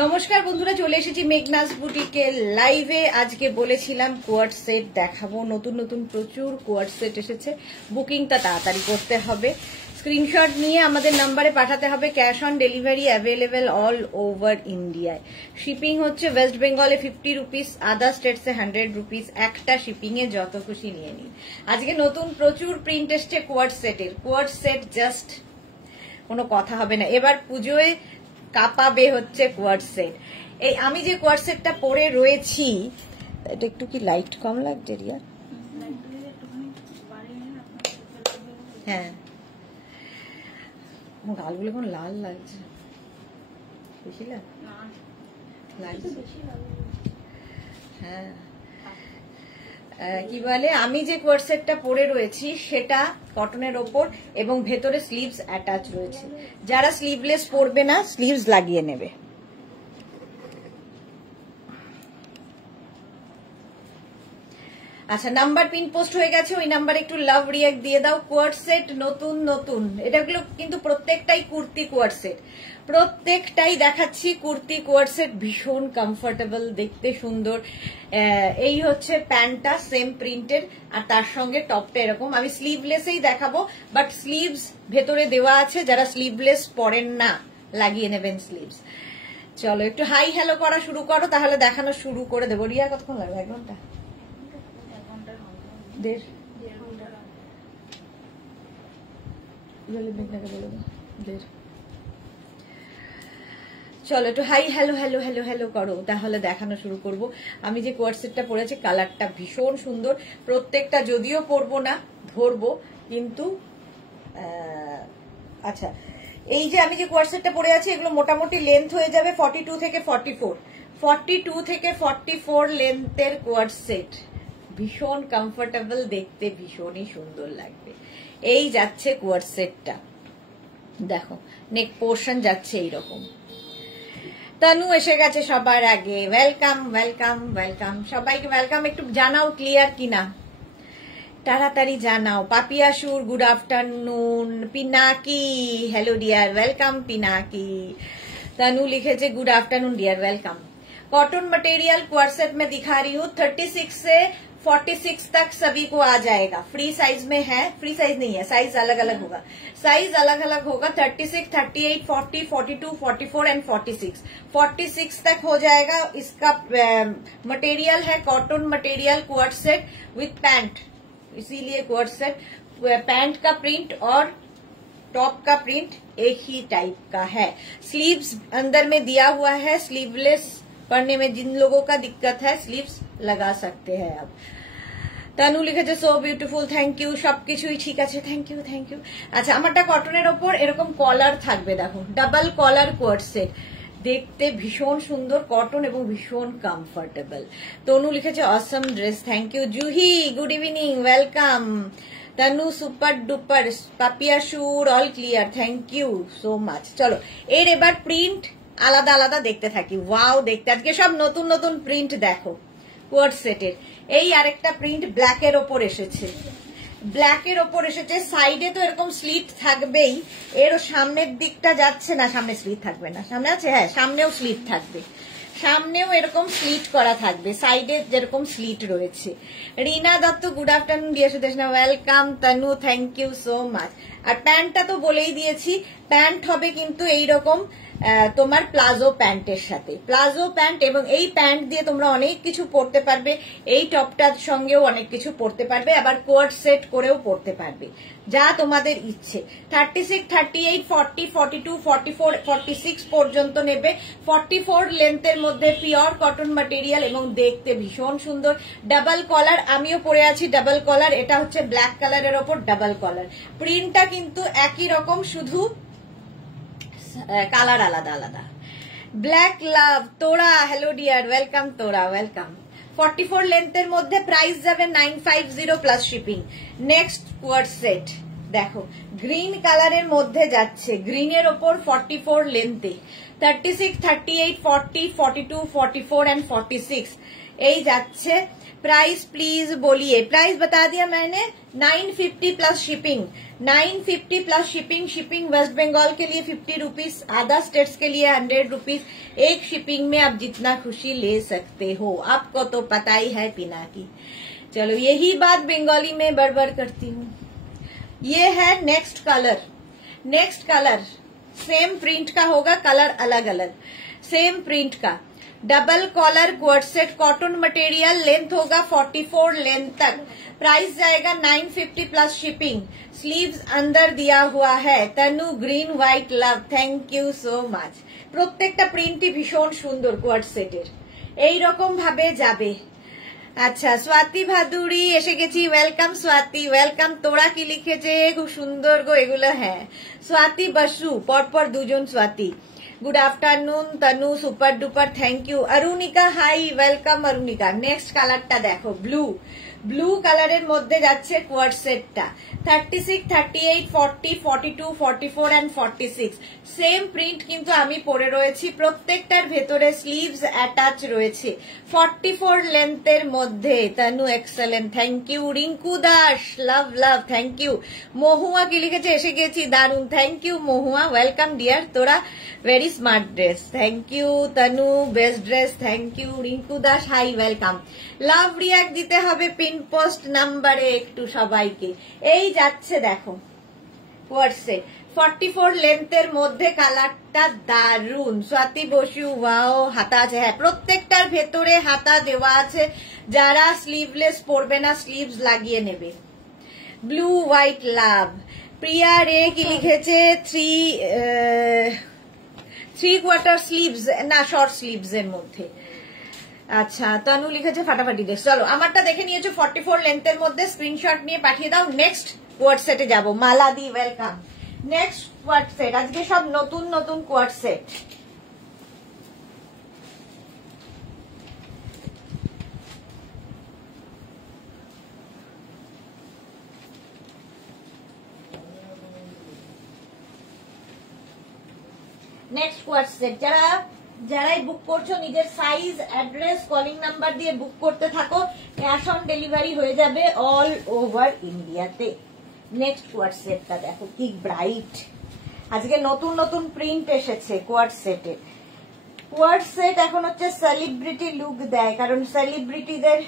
নমস্কার বন্ধুরা, চলে এসেছি মেঘনাস বুটিকের লাইভে। আজকে বলেছিলাম কোয়ার্ড সেট দেখাবো, নতুন নতুন প্রচুর কোয়ার্ড সেট এসেছে। বুকিংটা তাড়াতাড়ি করতে হবে, স্ক্রিনশট নিয়ে আমাদের নাম্বারে পাঠাতে হবে। Cash on delivery available all over ইন্ডিয়ায়। শিপিং হচ্ছে ওয়েস্ট বেঙ্গলে 50 রুপিস, আদার স্টেটসে 100 রুপিস। একটা শিপিং এ যত খুশি নিয়ে নিন। আজকে নতুন প্রচুর প্রিন্ট এসছে কোয়ার্ড সেটের। কোয়ার্ড সেট জাস্ট কোনো কথা হবে না, এবার পুজোয় কাপাবে হচ্ছে কোয়ার্ড সেট। এই আমি যে কোয়ার্ড সেটটা পরে রয়েছি, এটা একটু কি লাইট কম লাগছে রিয়া? হ্যাঁ, গালগুলো এখন লাল লাগছে, বেশি লাগছে। হ্যাঁ, কি বলে, আমি যে কোয়ার্ড সেটটা পরে রয়েছি সেটা কটনের ওপর এবং ভেতরে স্লিভস অ্যাটাচ রয়েছে। যারা স্লিভলেস পরবে না, স্লিভস লাগিয়ে নেবে। আচ্ছা, নাম্বার পিন পোস্ট হয়ে গেছে, ওই নাম্বারে একটু লাভ রিয়াক্ট দিয়ে দাও। কোয়ার্ড সেট নতুন নতুন, এটাগুলো কিন্তু প্রত্যেকটাই কুর্তি কোয়ার্ড সেট, প্রত্যেকটাই দেখাচ্ছি কুর্তি কোয়ার্ড সেট। ভীষণ কমফোর্টেবল, দেখতে সুন্দর। এই হচ্ছে প্যান্টটা সেম প্রিন্টের, আর তার সঙ্গে টপটা এরকম। আমি স্লিভলেসেই দেখাবো, বাট স্লিভস ভেতরে দেওয়া আছে। যারা স্লিভলেস পরেন না, লাগিয়ে নেবেন স্লিভস। চলো একটু হাই হ্যালো করা শুরু করো, তাহলে দেখানো শুরু করে দেবো। রিয়া কতক্ষণ লাগবে? 1 ঘন্টা, 1.5 চলো একটু hi hello hello hello hello করো, তাহলে দেখানো শুরু করব। আমি যে কোয়ার্ড সেটটা পরেছি, কালারটা ভীষণ সুন্দর। প্রত্যেকটা যদিও পরবো না, ধরবো কিন্তু। আচ্ছা, এই যে আমি যে কোয়ার্ড সেটটা পরে আছি, এগুলো মোটামুটি লেন্থ হয়ে যাবে 42 থেকে 44। 42 থেকে 44 লেন্থের কোয়ার্ড সেট। ভীষণ কমফোর্টেবল, দেখতে ভীষণই সুন্দর লাগবে। এই যাচ্ছে কোয়ার্ড সেটটা, দেখো নেক পোর্শন যাচ্ছে এইরকম। তনু এসে গেছে সবার আগে, ওয়েলকাম ওয়েলকাম ওয়েলকাম, সবাইকে ওয়েলকাম। একটু জানাও ক্লিয়ার কিনা, তাড়াতাড়ি জানাও। Papiya Sur good afternoon. Pinaki hello dear, welcome Pinaki. Tanu लिखेছে good afternoon dear, welcome. Cotton material coord set में दिखा रही हूँ, 36 से 46 तक सभी को आ जाएगा। फ्री साइज में है, फ्री साइज नहीं है, साइज अलग अलग होगा, साइज अलग अलग होगा। 36, 38, 40, 42, 44 एंड 46। 46 तक हो जाएगा। इसका मटेरियल है cotton material coord set with pant, इसीलिए क्वार्ड सेट। पैंट का प्रिंट और टॉप का प्रिंट एक ही टाइप का है। स्लीव्स अंदर में दिया हुआ है, स्लीवलेस पहनने में जिन लोगों का दिक्कत है, स्लीव्स लगा सकते हैं। अब तनु लिखेছে সো বিউটিফুল, থ্যাংক ইউ। সবকিছুই ঠিক আছে, থ্যাংক ইউ থ্যাংক ইউ। আচ্ছা, আমারটা কটনের ওপর এরকম কলার থাকবে, দেখো ডাবল কলার কোয়ার্ড সেট, দেখতে ভীষণ সুন্দর, কটন এবং ভীষণ কমফোর্টেবল। তনু লিখেছে awesome dress, thank you. Juhi good evening, welcome. Tanu super duper. Papiya Sur all clear, thank you so much. চলো এর এবার প্রিন্ট আলাদা আলাদা দেখতে থাকি। ওয়াও, দেখতে আজকে সব নতুন নতুন প্রিন্ট দেখো কোয়ার্ড সেটের। এই আরেকটা প্রিন্ট ব্ল্যাকের ওপর এসেছে, ব্ল্যাকের ওপর এসেছে। সাইডে তো এরকম স্লিট থাকবেই, এর সামনের দিকটা যাচ্ছে না, সামনে স্লিট থাকবে না, সামনে আছে, হ্যাঁ সামনেও স্লিট থাকবে, সামনেও এরকম স্লিট করা থাকবে, সাইডে যেরকম স্লিট রয়েছে। Rina Dutta good afternoon dear Sudeshna, welcome. Tanu thank you so much. আর প্যান্টটা তো বলেই দিয়েছি, প্যান্ট হবে কিন্তু এইরকম তোমার প্লাজো প্যান্টের সাথে, প্লাজো প্যান্ট, এবং এই প্যান্ট দিয়ে তোমরা অনেক কিছু পরতে পারবে। এই টপটার সঙ্গেও অনেক কিছু পরতে পারবে, আবার কোয়ার্ড সেট করেও পরতে পারবে, যা তোমাদের ইচ্ছে। 36, 38, 40, 42, 44, 46 পর্যন্ত নেবে। 44 লেন্থের মধ্যে পিওর কটন ম্যাটেরিয়াল এবং দেখতে ভীষণ সুন্দর। ডাবল কলার, আমিও পরে আছি ডাবল কলার। এটা হচ্ছে ব্ল্যাক কালারের ওপর ডাবল কলার। প্রিন্টটা কিন্তু একই রকম, শুধু কালার আলাদা আলাদা। ব্ল্যাক লাভ তোরা, হ্যালো ডিয়ার, ওয়েলকাম তোরা, ওয়েলকাম। 44 লেন্থের মধ্যে প্রাইস যাবে 950 plus shipping. Next coord set দেখো, গ্রিন কালারের মধ্যে যাচ্ছে, গ্রিনের ওপর 44 লেন্থে। 36, 38, 40, 42, 44 एंड 46 এই যাচ্ছে। प्राइस प्लीज बोलिए। प्राइस बता दिया मैंने, 950 plus shipping, 950 plus shipping. Shipping West Bengal के लिए 50 रुपीज, अदर स्टेट्स के लिए 100 रुपीज। एक शिपिंग में आप जितना खुशी ले सकते हो, आपको तो पता ही है पिना की। चलो यही बात बंगाली में बड़बड़ करती हूँ। ये है next colour. Next colour same print का होगा, कलर अलग अलग, सेम प्रिंट का। Double collar coord set, cotton material, length होगा 44 लेंथ तक। प्राइस जाएगा 950 प्लस शिपिंग। स्लीव्स अंदर दिया हुआ है। तनु ग्रीन व्हाइट लाभ, थैंक यू सो माच। প্রত্যেকটা প্রিন্টই ভীষণ সুন্দর কোয়ার্ট সেটের, এইরকম ভাবে যাবে। আচ্ছা স্বাতি ভাদুরী এসে গেছি, ওয়েলকাম স্বাতি, ওয়েলকাম। তোরা কি লিখেছে, খুব সুন্দর গো এগুলো। হ্যাঁ স্বাতি বসু, পরপর দুজন Swati. Good afternoon Tanu, super duper, thank you. Arunika hi, welcome Arunika. Next कलरটা দেখো, ব্লু। ব্লু কালারের মধ্যে যাচ্ছে কোয়ার্ট সেটটা। 36, 38, 40, 42, 44 এন্ড 46 সেম প্রিন্ট কিন্তু আমি পরে রয়েছি। প্রত্যেকটার ভেতরে স্লিভস অ্যাটাচ রয়েছে। 44 লেন্থের মধ্যে। Tanu excellent, thank you. Rinku Das, love love, thank you. Mahua কি লিখেছে, এসে গেছি, দারুন, thank you Mahua, welcome dear. তোরা very smart dress, thank you. Tanu best dress, thank you. Rinku Das hi, welcome. Love react দিতে হবে পিন পোস্ট নাম্বারে একটু সবাইকে। এই যাচ্ছে দেখো কোয়ার্ট সেট, 44 লেন্থের মধ্যে। কালারটা দারুন। স্বাতি বসু, ওয়াও, হাতা আছে। হ্যাঁ প্রত্যেকটার ভেতরে হাতা দেওয়া আছে, যারা স্লিভলেস পরবে না স্লিভস লাগিয়ে নেবে। ব্লু হোয়াইট লাভ। প্রিয়া রে কি লিখেছে, 3/4 স্লিভস না, শর্ট স্লিভস এর মধ্যে। আচ্ছা তনু লিখেছে ফাটাফাটি ড্রেস। চলো আমারটা দেখে নিয়েছো 44 লেন্থের মধ্যে, স্ক্রিনশট নিয়ে পাঠিয়ে দাও। নেক্সট কোয়ার্ট সেটে যাবো। মালাদি ওয়েলকাম। নেক্সট কোয়ার্ট সেট, আজকে সব নতুন নতুন quart set. Next coord set, যারাই বুক করছো নিজের সাইজ, অ্যাড্রেস, কলিং নাম্বার দিয়ে বুক করতে থাকো। ক্যাশ অন ডেলিভারি হয়ে যাবে অল ওভার ইন্ডিয়াতে। নেক্সট কোয়ার্ট সেটটা দেখো কি ব্রাইট। আজকে নতুন নতুন প্রিন্ট এসেছে কোয়ার্ট সেটে। কোয়ার্ট সেট এখন হচ্ছে সেলিব্রিটি লুক দেয়, কারণ সেলিব্রিটিদের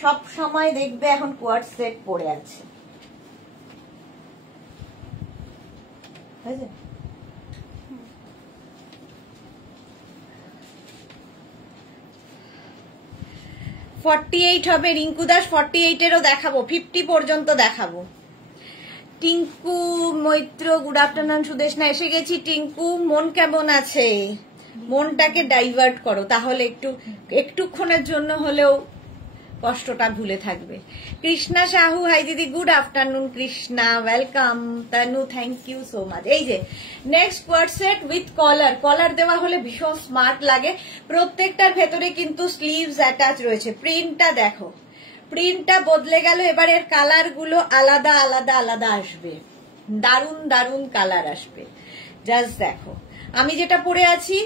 সব সময় দেখবে এখন কোয়ার্ট সেট পরে আছে। 48 হবে। রিঙ্কু দাস 48 এরও দেখাবো, 50 পর্যন্ত দেখাবো। Tinku Maitra, good afternoon. সুদেশনা এসে গেছি। টিঙ্কু মন কেমন আছে? মনটাকে ডাইভার্ট করো, তাহলে একটুক্ষণের জন্য হলেও কষ্টটা ভুলে থাকবে। কৃষ্ণা সাহু হাই দিদি, good afternoon Krishna, welcome. Tanu thank you so much. এই যে next coord set with collar, collar দেওয়া হলে ভীষণ স্মার্ট লাগে। প্রত্যেকটার ভেতরে কিন্তু স্লিভস অ্যাটাচ রয়েছে। প্রিন্টটা দেখো, প্রিন্টটা বদলে গেল, এবার এর কালার গুলো আলাদা আলাদা আলাদা আসবে, দারুন দারুন কালার আসবে। জাস্ট দেখো, আমি যেটা পরে আছি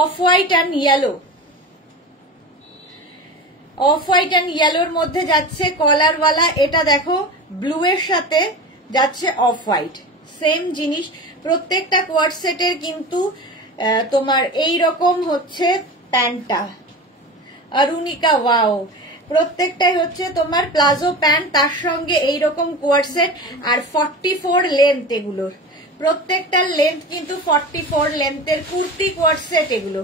off white and yellow, off white and ইয়েলোর মধ্যে যাচ্ছে কলারওয়ালা। এটা দেখো ব্লু এর সাথে যাচ্ছে অফ হোয়াইট, সেম জিনিস। প্রত্যেকটা কোয়ার্ট সেটের কিন্তু তোমার এই রকম হচ্ছে প্যান্টটা। অরুণিকা ওয়াও, প্রত্যেকটাই হচ্ছে তোমার প্লাজো প্যান্ট, তার সঙ্গে এইরকম কোয়ার্ট সেট। আর 44 লেন্থ এগুলোর, প্রত্যেকটার লেন্থ কিন্তু 44 লেন্থের কুর্তি কোয়ার্ট সেট। এগুলো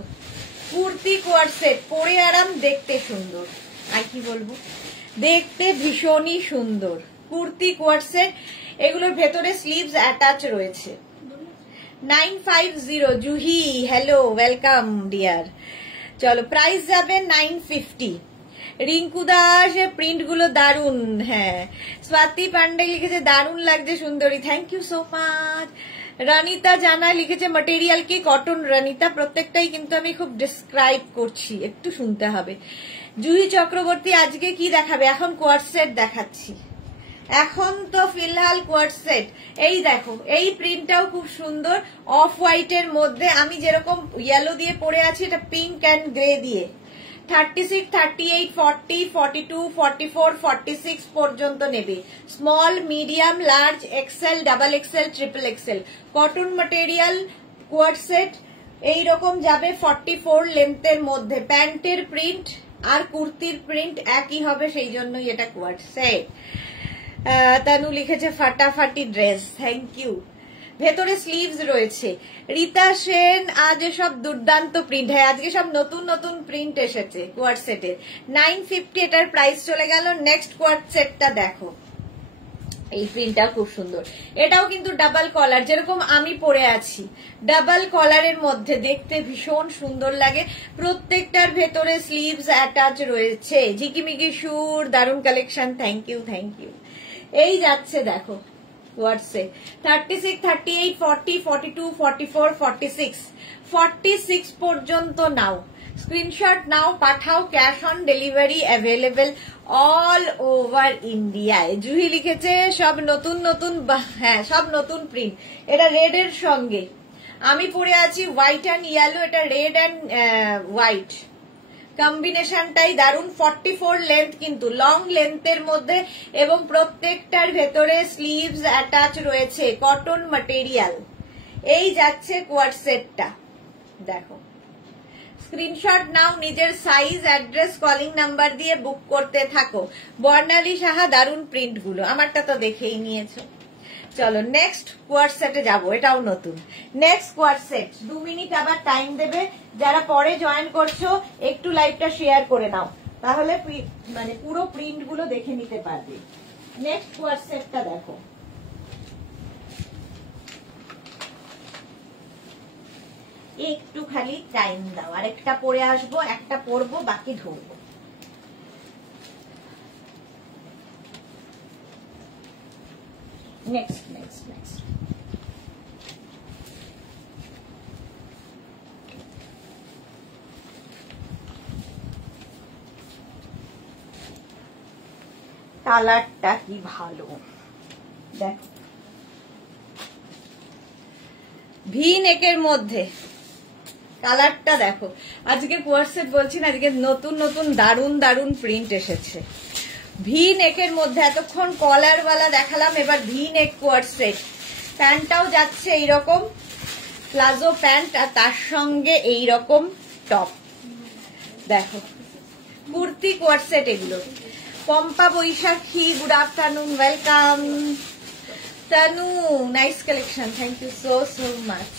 কুর্তি কোয়ার্ট সেট, পরে আরাম, দেখতে সুন্দর। আর কি বলবো, দেখতে ভীষণই সুন্দর কুর্তি কোয়ার্ট সেট। এগুলোর ভেতরে স্লিভস অ্যাটাচ রয়েছে। 950 জুহি, হ্যালো, ওয়েলকাম ডিয়ার। চলো প্রাইস যাবে 950। রিঙ্কু দাস, প্রিন্ট গুলো দারুন। হ্যাঁ স্বাতি পান্ডে লিখেছে দারুন লাগছে সুন্দরী, থ্যাংক ইউ সো মাচ। রানিতা জানা লিখেছে মটেরিয়াল কি কটন। রানিতা, প্রত্যেকটাই কিন্তু আমি খুব ডিসক্রাইব করছি, একটু শুনতে হবে। জুহি চক্রবর্তী, আজকে কি দেখাবে? এখন কোয়ার্ট সেট দেখাচ্ছি। এখন তো ফিলহাল কোয়ার্ড সেট। এই দেখো, এই প্রিন্টটাও খুব সুন্দর, অফ হোয়াইটের মধ্যে। আমি যেরকম ইয়েলো দিয়ে পরে আছি, এটা পিঙ্ক অ্যান্ড গ্রে দিয়ে। 36, 38, 40, 42, 44, 46 পর্যন্ত নেবে। Small, medium, large, XL, double XL, triple XL. Cotton material coord set এইরকম যাবে 44 লেন্থের মধ্যে। প্যান্টের প্রিন্ট আর কুর্তির প্রিন্ট একই হবে, সেই জন্যই এটা কোয়ার্ড সেট। তানু লিখেছে ফাটাফাটি ড্রেস, থ্যাংক ইউ। ভেতরে স্লিভস রয়েছে। রীতা সেন, আজ সব দুর্দান্ত প্রিন্ট। হ্যাঁ, আজকে সব নতুন নতুন প্রিন্ট এসেছে কোয়ার্ড সেটের। 950 এটার প্রাইস চলে গেল। নেক্সট কোয়ার্ড সেটটা দেখো, এই প্রিন্টটা খুব সুন্দর। এটাও কিন্তু ডাবল কলার, যেরকম আমি পরে আছি, ডাবল কলারের মধ্যে দেখতে ভীষণ সুন্দর লাগে। প্রত্যেকটার ভেতরে স্লিভস অ্যাটাচ রয়েছে। ঝিকিমিকি সুর, দারুণ collection, thank you thank you. এই যাচ্ছে দেখো হোয়াটসঅ্যাপ 36, 38, 40, 42, 44, 46, 46 পর্যন্ত নাও। স্ক্রিনশট নাও, পাঠাও। Cash on delivery available all over ইন্ডিয়ায়। জুহি লিখেছে সব নতুন নতুন, হ্যাঁ সব নতুন প্রিন্ট। এটা রেড এর সঙ্গে, আমি পরে আছি হোয়াইট অ্যান্ড ইয়েলো, এটা রেড অ্যান্ড হোয়াইট কম্বিনেশনটাই দারুন। 44 লেন্থ, কিন্তু লং লেন্থের মধ্যে, এবং প্রত্যেকটার ভেতরে স্লিভস অ্যাটাচ রয়েছে। Cotton material. এই যাচ্ছে কোয়ার্ড সেটটা, দেখো। স্ক্রিনশট নাও, নিজের সাইজ, অ্যাড্রেস, কলিং নাম্বার দিয়ে বুক করতে থাকো। বর্ণালী সাহা, দারুন প্রিন্ট গুলো, আমারটা তো দেখেই নিয়েছো। চলো নেক্সট কোয়ার্ড সেটে যাবো, এটাও নতুন। নেক্সট কোয়ার্ড সেট, 2 মিনিট আবার টাইম দেবে। যারা পরে জয়েন করছো একটু লাইভটা শেয়ার করে নাও, তাহলে মানে পুরো প্রিন্ট গুলো দেখে নিতে পারবে। নেক্সট কোয়ার্ড সেটটা দেখো, একটু খালি টাইম দাও। আরেকটা পরে আসবো, একটা পরবো, বাকি ধরবো। নেক্সট নেক্সট নেক্সট কালারটা কি ভালো, দেখো। ভি নেকের মধ্যে কালারটা দেখো। আজকে কোয়ার্ড সেট বলছি না, আজকে নতুন নতুন দারুন দারুন প্রিন্ট এসেছে। ভি নেকের মধ্যে এতক্ষণ কলারওয়ালা দেখালাম, এবার ভি নেক কোয়ার্ড সেট। প্যান্টটাও যাচ্ছে এইরকম, প্লাজো প্যান্ট, আর তার সঙ্গে এইরকম টপ। দেখো কুর্তি কোয়ার্ড সেট এগুলো। Pompa Baishakhi, good afternoon, welcome. Tanu, nice collection, thank you so so much.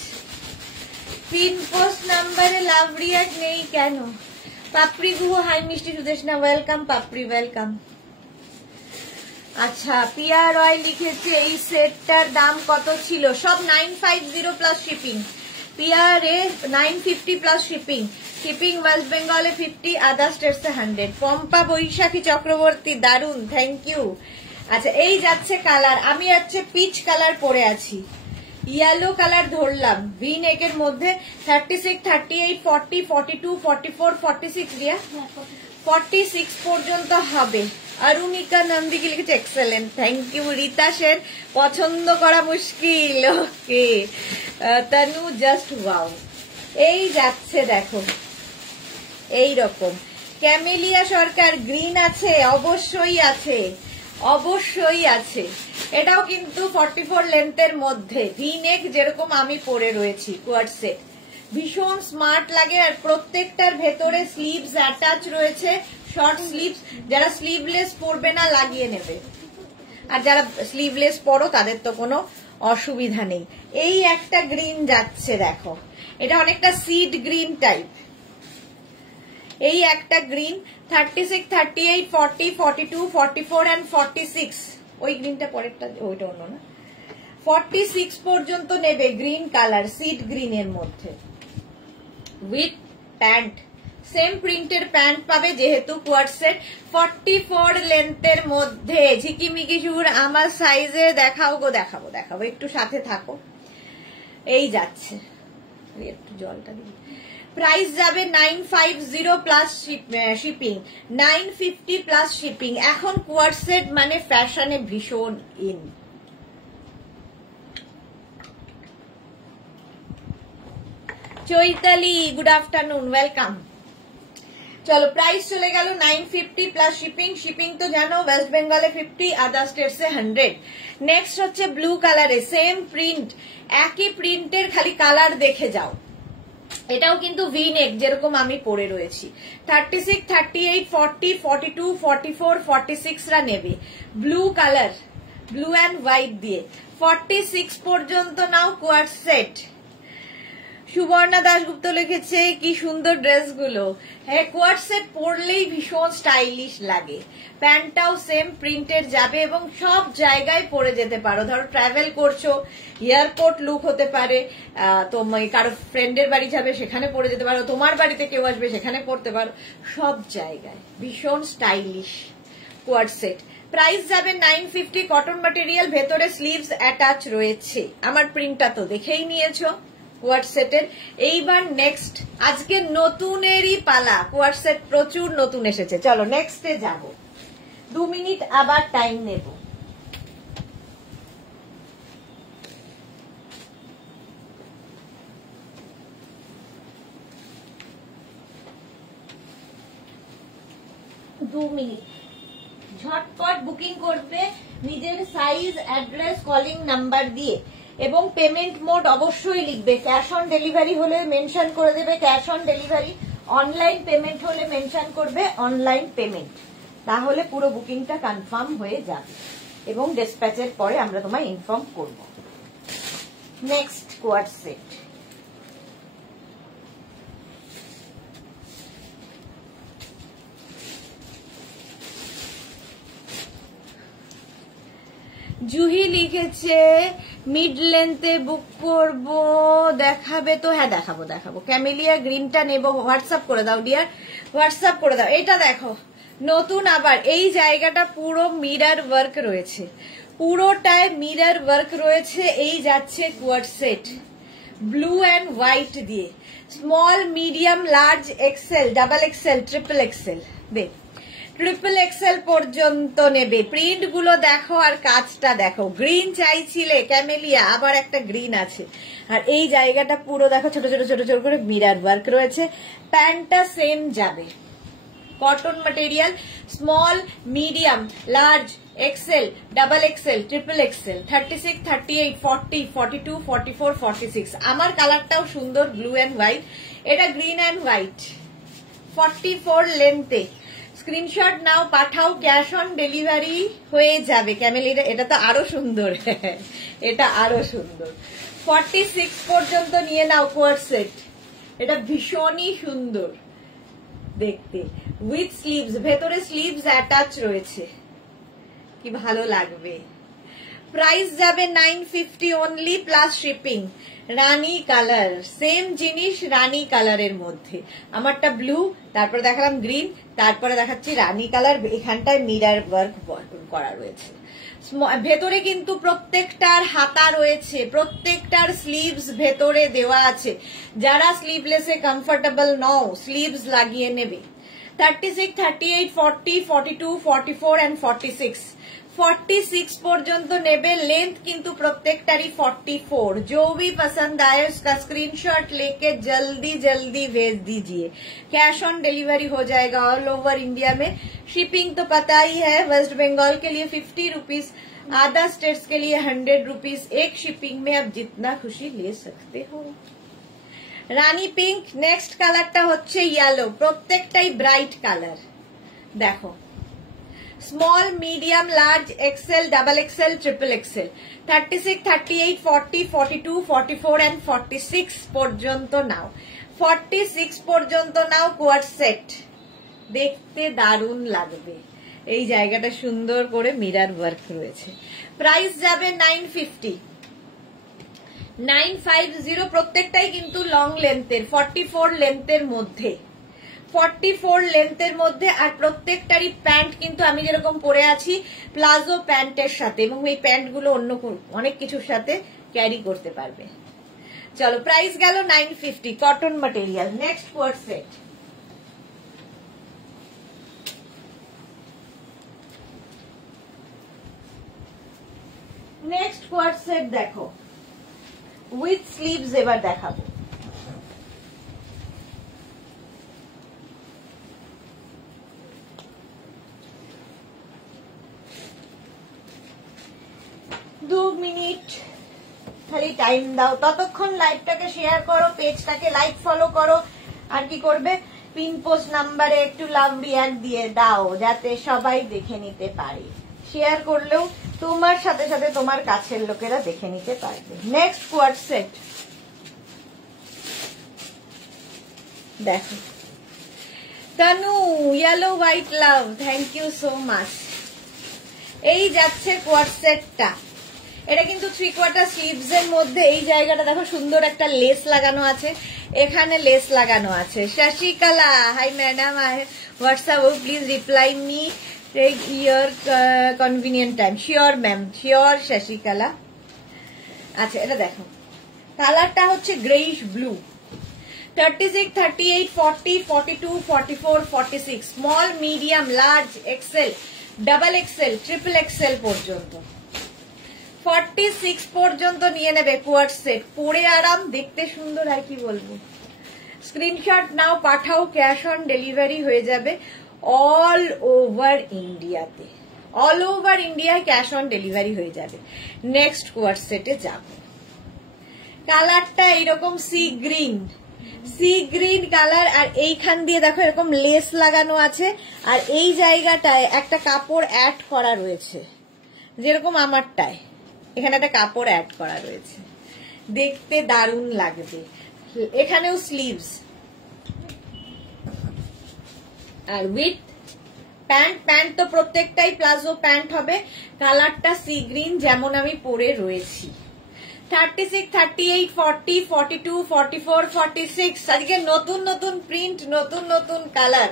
Pin post নাম্বারে লাভ রিয়াক্ট নেই কেন? পাপড়ি গুহ, হাই মিষ্টি সুদেশনা, ওয়েলকাম পাপড়ি, ওয়েলকাম। আচ্ছা, পিয়া রয় লিখেছে এই সেটটার দাম কত ছিল? সব 950 প্লাস শিপিং। পিয়া রে 950 প্লাস শিপিং। শিপিং ওয়েস্ট বেঙ্গলে 50, আদার স্টেটসে 100। পম্পা বৈশাখী চক্রবর্তী, দারুন, থ্যাংক ইউ। আচ্ছা, এই যাচ্ছে কালার। আমি যাচ্ছে পিচ কালার পরে আছি, ইয়েলো কালার ধরলাম। ভি নেকের মধ্যে 36, 38, 40, 42, 44, 46 দিয়া 46 পর্যন্ত হবে। অরুণিকা নন্দিকে লিখেছে excellent, thank you. Rita Sen, পছন্দ করা মুশকিল, ওকে। Tanu, just wow. এই যাচ্ছে দেখো এই রকম। ক্যামেলিয়া সরকার, গ্রিন আছে, অবশ্যই আছে, অবশ্যই আছে। এটাও কিন্তু 44 লেন্থের মধ্যে, ভি নেক, যেরকম আমি পরে রয়েছি কোয়ার্ড সেট। ভীষণ স্মার্ট লাগে, আর প্রত্যেকটার ভেতরে স্লিভস অ্যাটাচ রয়েছে, শর্ট স্লিভস। যারা স্লিভলেস পরবে না লাগিয়ে নেবে, আর যারা স্লিভলেস পরো তাদের তো কোনো অসুবিধা নেই। এই একটা গ্রিন যাচ্ছে দেখো, এটা অনেকটা সিড গ্রিন টাইপ। এই একটা গ্রিন 36, 38, 40, 42, 44 and 46। ওই গ্রিনটা পরেরটা, ওইটা অন্য না। 46 পর্যন্ত নেবে, গ্রিন কালার, সিড গ্রিনের মধ্যে, উইথ প্যান্ট। সেম প্রিন্টের প্যান্ট পাবে, যেহেতু কোয়ার্ড সেট। 44 লেন্থের মধ্যে। ঝিকিমিকি সুর, আমার সাইজে দেখাও গো, দেখাবো দেখাবো, একটু সাথে থাকো। এই যাচ্ছে, একটু জলটা দিই। প্রাইস যাবে 950 প্লাস শিপিং, 950 প্লাস শিপিং। এখন কোয়ার্ড সেট মানে ফ্যাশনে ভীষণ in. Chaitali good afternoon, welcome. চলো প্রাইস চলে গেল 950 প্লাস শিপিং। শিপিং তো জানো ওয়েস্ট বেঙ্গলে 50, আদার স্টেটসে 100। নেক্সট হচ্ছে ব্লু কালারে, সেম প্রিন্ট, একই প্রিন্টের খালি কালার দেখে যাও। এটাও কিন্তু ভি নেক যেরকম আমি পরে রয়েছি। 36, 38, 40, 42, 44, 46 রা নেবে। Blue colour, blue and white দিয়ে 46 পর্যন্ত নাও কোয়ার্ড সেট। সুবর্ণা দাশগুপ্ত লিখেছে কি সুন্দর ড্রেসগুলো। হ্যাঁ, কোয়ার্ড সেট পরলেই ভীষণ স্টাইলিশ লাগে। প্যান্টটাও সেম প্রিন্টের যাবে এবং সব জায়গায় পরে যেতে পারো। ধরো ট্রাভেল করছো, এয়ারপোর্ট লুক হতে পারে, কারো ফ্রেন্ডের বাড়ি যাবে সেখানে পরে যেতে পারো, তোমার বাড়িতে কেউ আসবে সেখানে পরতে পারো, সব জায়গায় ভীষণ স্টাইলিশ কোয়ার্ড সেট। প্রাইস যাবে 950, কটন ম্যাটেরিয়াল, ভেতরে স্লিভস অ্যাটাচ রয়েছে। আমার প্রিন্টটা তো দেখেই নিয়েছো কোয়ার্ড সেটের। এইবার নেক্সট, আজকে নতুনেরই পালা, কোয়ার্ড সেট প্রচুর নতুন এসেছে। চলো নেক্সটে যাব, 2 মিনিট আবার টাইম নেব। ঝটপট বুকিং করবে নিজের সাইজ, অ্যাড্রেস, কলিং নাম্বার দিয়ে এবং পেমেন্ট মোড অবশ্যই লিখবে। ক্যাশ অন ডেলিভারি হলে মেনশন করে দেবে cash on delivery, online payment হলে মেনশন করবে অনলাইন পেমেন্ট। তাহলে পুরো বুকিংটা কনফার্ম হয়ে যাবে এবং ডিসপ্যাচের পরে আমরা তোমায় ইনফর্ম করব। নেক্সট কোয়ার্ড সেট, জুহি লিখেছে মিড লেন্থে বুক করব, দেখাবে তো? হ্যাঁ দেখাবো। ক্যামেলিয়া গ্রিনটা নেব। হোয়াটসঅ্যাপ করে দাও ডিয়ার, হোয়াটসঅ্যাপ করে দাও। এটা দেখো নতুন, আবার এই জায়গাটা পুরো মিরর ওয়ার্ক রয়েছে, পুরোটায় মিরর ওয়ার্ক রয়েছে। এই যাচ্ছে coord set blue and white দিয়ে, small, medium, large, XL, double XL, triple XL, দেখ ট্রিপল এক্সেল পর্যন্ত নেবে। প্রিন্ট গুলো দেখো আর কাজটা দেখো। গ্রিন চাইছিলে ক্যামেলিয়া, আবার একটা গ্রিন আছে। আর এই জায়গাটা পুরো দেখো ছোট ছোট ছোট ছোট করে মিরর ওয়ার্ক রয়েছে। প্যান্টটা সেম যাবে, cotton material, small, medium, large, XL, double XL, triple XL, 36, 38, 40, 42, 44, 46। আমার কালারটাও সুন্দর, ব্লু অ্যান্ড হোয়াইট। এটা গ্রিন অ্যান্ড হোয়াইট, 44 লেন্থে। স্ক্রিনশট নাও, পাঠাও, ক্যাশ অন ডেলিভারি হয়ে যাবে। ক্যামেলিটা এটা তো আরো সুন্দর, এটা আরো সুন্দর। 46 পর্যন্ত নিয়ে নাও কোয়ার্ড সেট, এটা ভীষণই সুন্দর দেখতে, উইথ স্লিভস, ভেতরে স্লিভস অ্যাটাচ রয়েছে, কি ভালো লাগবে। প্রাইস যাবে 950 অনলি প্লাস শিপিং। রানী কালার, সেম জিনিস রানী কালারের মধ্যে। আমারটা ব্লু, তারপরে দেখালাম গ্রিন, তারপরে দেখাচ্ছি রানী কালার। এখানটায় মিরর ওয়ার্ক করা রয়েছে। ভেতরে কিন্তু প্রত্যেকটার হাতা রয়েছে, প্রত্যেকটার স্লিভস ভেতরে দেওয়া আছে। যারা স্লিভলেসে কমফোর্টেবল নও, স্লিভস লাগিয়ে নেবে। 36, 38, 40, 42, 44 and 46। 46 পর্যন্ত নেবে। लेंथ কিন্তু প্রত্যেকটারই 44। जो भी पसंद आए उसका स्क्रीनशॉट लेके जल्दी जल्दी भेज दीजिए। कैश ऑन डिलीवरी हो जाएगा ऑल ओवर इंडिया में। शिपिंग तो पता ही है, वेस्ट बंगाल के लिए 50 रुपीज, अदर स्टेट्स के लिए 100 रुपीज। एक शिपिंग में आप जितना खुशी ले सकते हो। রানী পিঙ্ক। নেক্সট কালারটা হচ্ছে ইয়েলো, প্রত্যেকটাই ব্রাইট কালার। দেখো small, medium, large, XL, double XL, triple XL. 36, 38, 40, 42, 44 and 46 পর্যন্ত নাও। 46 পর্যন্ত নাও কোয়ার্ড সেট, দেখতে দারুণ লাগবে। এই জায়গাটা সুন্দর করে মিরর ওয়ার্ক রয়েছে। প্রাইস যাবে 950। 950 প্রত্যেকটাই কিন্তু লং লেন্থের, 44 লেন্থের মধ্যে, 44 লেন্থের মধ্যে। আর প্রত্যেকটারই প্যান্ট কিন্তু আমি যেরকম পরে আছি প্লাজো প্যান্টের সাথে, এবং এই প্যান্ট গুলো অন্য অনেক কিছুর সাথে ক্যারি করতে পারবে। চলো প্রাইস গেল 950 cotton material. Next coord set, next coord set দেখো উইথ স্লিভস এবার দেখাবো। দু মিনিট খালি টাইম দাও, ততক্ষণ লাইভটাকে শেয়ার করো, পেজটাকে লাইক ফলো করো, আর কি করবে পিন পোস্ট নাম্বারে একটু লাভ রিয়াক্ট দিয়ে দাও যাতে সবাই দেখে নিতে পারে। শেয়ার করলেও তোমার সাথে সাথে তোমার কাছের লোকেরা দেখে নিতে পারবে। নেক্সট কোয়ার্ড সেট দেখো, Tanu yellow white love, thank you so much. এই যাচ্ছে কোয়ার্ড সেটটা, এটা কিন্তু 3/4 স্লিভস এর মধ্যে। এই জায়গাটা দেখো সুন্দর একটা লেস লাগানো আছে, এখানে লেস লাগানো আছে। Shashikala, hi madam, I WhatsApp, please reply me take your convenient time. Sure ma'am, sure Shashikala. আচ্ছা এটা দেখো, কালারটা হচ্ছে greyish blue. 36, 38, 40, 42, 44, 46, small, medium, large, XL, double XL, triple XL পর্যন্ত 46 পর্যন্ত নিয়ে নেবে কোয়ার্ড সেট। পরে আরাম, দেখতে সুন্দর, আর কি বলবো। স্ক্রিনশট নাও, পাঠাও, ক্যাশ অন ডেলিভারি হয়ে যাবে অল ওভার ইন্ডিয়াতে। অল ওভার ইন্ডিয়ায় ক্যাশ অন ডেলিভারি হয়ে যাবে। নেক্সট কোয়ার্ড সেটে যাব। কালারটা এইরকম sea green, sea green colour, আর এইখান দিয়ে দেখো এরকম লেস লাগানো আছে, আর এই জায়গাটায় একটা কাপড় অ্যাড করা রয়েছে, যেরকম আমারটায় এখানে একটা কাপড় অ্যাড করা রয়েছে, দেখতে দারুণ লাগবে। এখানেও স্লিভস আর উইথ প্যান্ট। প্যান্ট তো প্রত্যেকটাই প্লাজো প্যান্ট হবে। কালারটা সি গ্রিন যেমন আমি পরে রয়েছি। 36, 38, 40, 42, 44, 46, আজকে নতুন নতুন প্রিন্ট, নতুন নতুন কালার,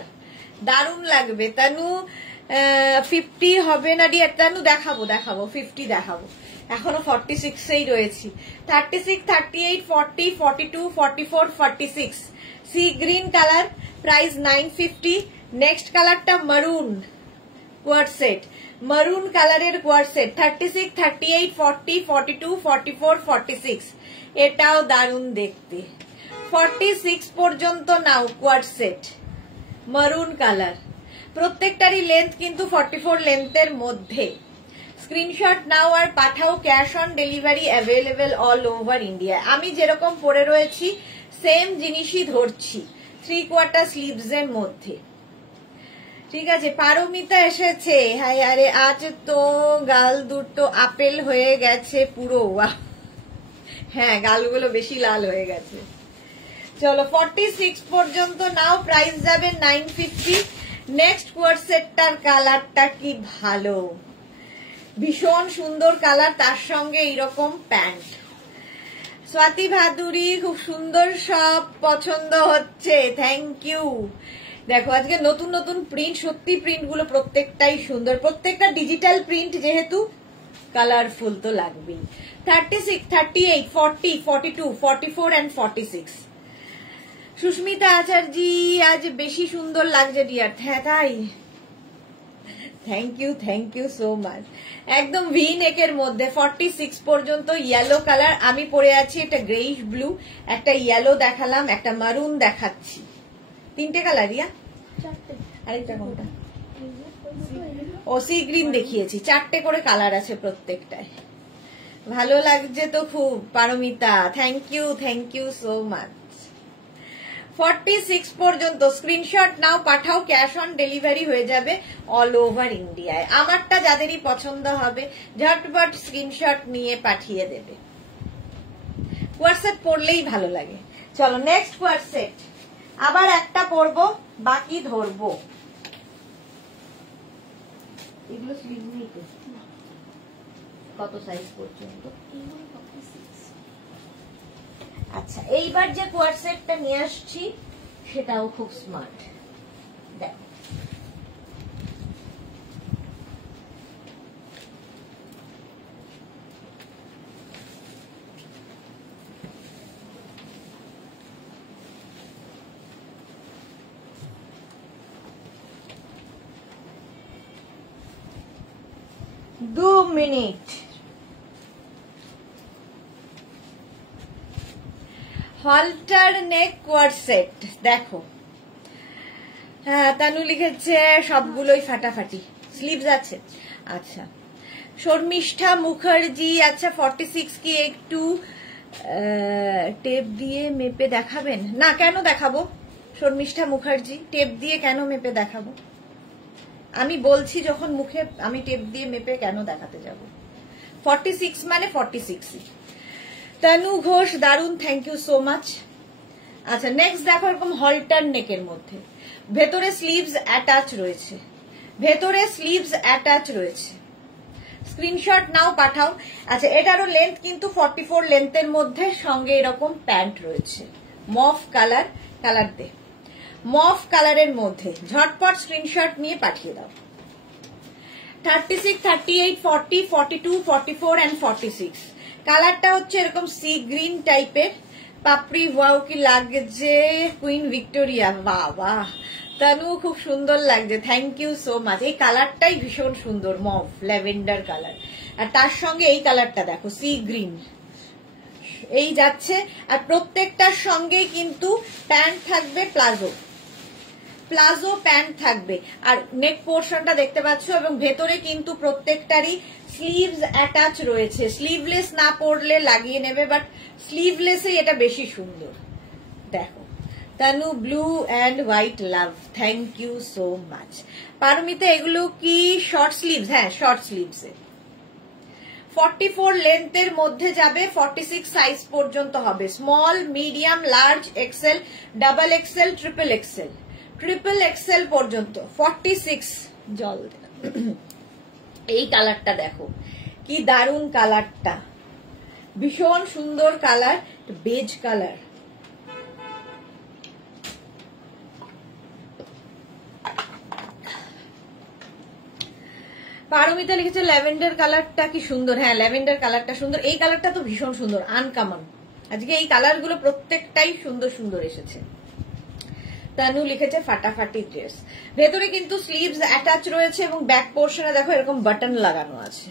দারুণ লাগবে। তানু 50 হবে না ডিয়ার? তানু দেখাবো 50 দেখাবো, এখনো 46এই রয়েছি। 36, 38, 40, 42, 44, 46, C green colour, price 950। Next কালারটা মারুন কোয়ার্ড সেট, মারুন কালারের কোয়ার্ড সেট। 36, 38, 40, 42, 44, 46, এটাও দারুণ দেখতে। 46 পর্যন্ত নাও কোয়ার্ড সেট, মারুন কালার। প্রত্যেকটারই লেন্থ কিন্তু 44 লেন্থের মধ্যে। স্ক্রিনশট নাও আর পাঠাও, cash on delivery available all over India. আমি যেরকম পরে রয়েছি সেম জিনিসই ধরছি, 3/4 স্লিভস এর মধ্যে। ঠিক আছে, পারমিতা এসেছে। হাই, আরে আজ তো গাল দুটো আপেল হয়ে গেছে পুরো। হ্যাঁ, গালগুলো বেশি লাল হয়ে গেছে। চলো 46 পর্যন্ত নাও, প্রাইস যাবে 950। নেক্সট কোয়ার্ড সেটটার কালারটা কি ভালো, ভীষণ সুন্দর কালার, তার সঙ্গে এইরকম প্যান্ট। স্বাতি ভাদুরী, খুব সুন্দর, সব পছন্দ হচ্ছে, থ্যাংক ইউ। দেখো আজকে নতুন নতুন প্রিন্ট, সত্যি প্রিন্ট গুলো প্রত্যেকটাই সুন্দর, প্রত্যেকটা ডিজিটাল প্রিন্ট, যেহেতু কালারফুল তো লাগবেই। 36, 38, 40, 42, 44 and 46। সুস্মিতা আচার্যি, আজ বেশি সুন্দর লাগছে ডিয়ার। হ্যাঁ তাই, থ্যাংক ইউ সো মাচ। একদম ভি নেকের মধ্যে 46 পর্যন্ত ইয়েলো কালার। আমি পরে আছি একটা গ্রেইশ ব্লু, একটা ইয়েলো দেখালাম, একটা মারুন দেখাচ্ছি। 3টে কালার, রিয়া? আরেকটা কোনটা? ও সি গ্রিন দেখিয়েছি। 4টে করে কালার আছে প্রত্যেকটায়। ভালো লাগছে তো খুব Paromita, thank you so much. 46 পর্যন্ত স্ক্রিনশট নাও, পাঠাও, ক্যাশ অন ডেলিভারি হয়ে যাবে অল ওভার ইন্ডিয়ায়। আমারটা যাদেরই পছন্দ হবে ঝটপট স্ক্রিনশট নিয়ে পাঠিয়ে দেবে। কোয়ার্সেট পরলেই ভালো লাগে। চলো নেক্সট কোয়ার্সেট, আবার একটা পরবো, বাকি ধরবো। এগুলো স্লিভ নেই তো? কত সাইজ পর্যন্ত? আচ্ছা, এইবার যে কোয়ার্ড সেটটা নিয়ে আসছি সেটাও খুব স্মার্ট। দেখো মিনিট। হলটার নেক কোয়ার্ড সেট দেখো। হ্যাঁ, তানু লিখেছে সবগুলোই ফাটাফাটি, স্লিভস আছে। আচ্ছা, শর্মিষ্ঠা মুখার্জি, আচ্ছা 46 কি একটু টেপ দিয়ে মেপে দেখাবেন? না, কেন দেখাবো শর্মিষ্ঠা মুখার্জি, টেপ দিয়ে কেন মেপে দেখাবো? আমি বলছি যখন মুখে, আমি টেপ দিয়ে মেপে কেন দেখাতে যাব? 46 মানে 46। তানু ঘোষ দারুন, থ্যাংক ইউ সো মাচ। আচ্ছা, নেক্সট দেখো, এরকম হলটার নেকের মধ্যে ভেতরে স্লিভস অ্যাটাচ রয়েছে, ভেতরে স্লিভস অ্যাটাচ রয়েছে। স্ক্রিনশট নাও, পাঠাও। আচ্ছা, এটারও লেন্থ কিন্তু 44 লেন্থের মধ্যে, সঙ্গে এরকম প্যান্ট রয়েছে মফ কালার, কালার দে মফ কালারের মধ্যে। ঝটপট স্ক্রিনশট নিয়ে পাঠিয়ে দাও। 36, 38, 40, 42, 44 and 46। কালারটা হচ্ছে এরকম সি গ্রিন টাইপের। পাপড়ি ওয়াও কি লাগছে কুইন ভিক্টোরিয়া, বাহ বাহ তানু, খুব সুন্দর লাগছে, থ্যাংক ইউ সো মাচ। এই কালারটাই ভীষণ সুন্দর, মফ ল্যাভেন্ডার কালার। আর তার সঙ্গে এই কালারটা দেখো, সি গ্রিন, এই যাচ্ছে। আর প্রত্যেকটার সঙ্গে কিন্তু প্যান্ট থাকবে, প্লাজো প্লাজো প্যান্ট থাকবে। আর নেক পোর্শনটা দেখতে পাচ্ছ, এবং ভেতরে কিন্তু প্রত্যেকটারই স্লিভস অ্যাটাচ রয়েছে। স্লিভলেস না পরলে লাগিয়ে নেবে, বাট স্লিভলেসে এটা বেশি সুন্দর। দেখো, Tanu blue and white love, thank you so much. Paromita, এগুলো কি শর্ট স্লিভস? হ্যাঁ, শর্ট স্লিভসে 44 লেন্থের মধ্যে যাবে, 46 সাইজ পর্যন্ত হবে। Small, medium, large, XL, double XL, triple XL, triple XL পর্যন্ত 46। জল এই কালারটা দেখো, কি দারুন কালারটা, ভীষণ সুন্দর কালার, বেজ কালার। পারমিতা লিখেছে ল্যাভেন্ডার কালারটা কি সুন্দর। হ্যাঁ, ল্যাভেন্ডার কালারটা সুন্দর, এই কালারটা তো ভীষণ সুন্দর, আনকমন। আজকে এই কালারগুলো প্রত্যেকটাই সুন্দর সুন্দর এসেছে। তানু লিখেছে ফাটাফাটি ড্রেস। ভেতরে কিন্তু স্লিভস অ্যাটাচ রয়েছে, এবং ব্যাক পোর্শনে দেখো এরকম বাটন লাগানো আছে।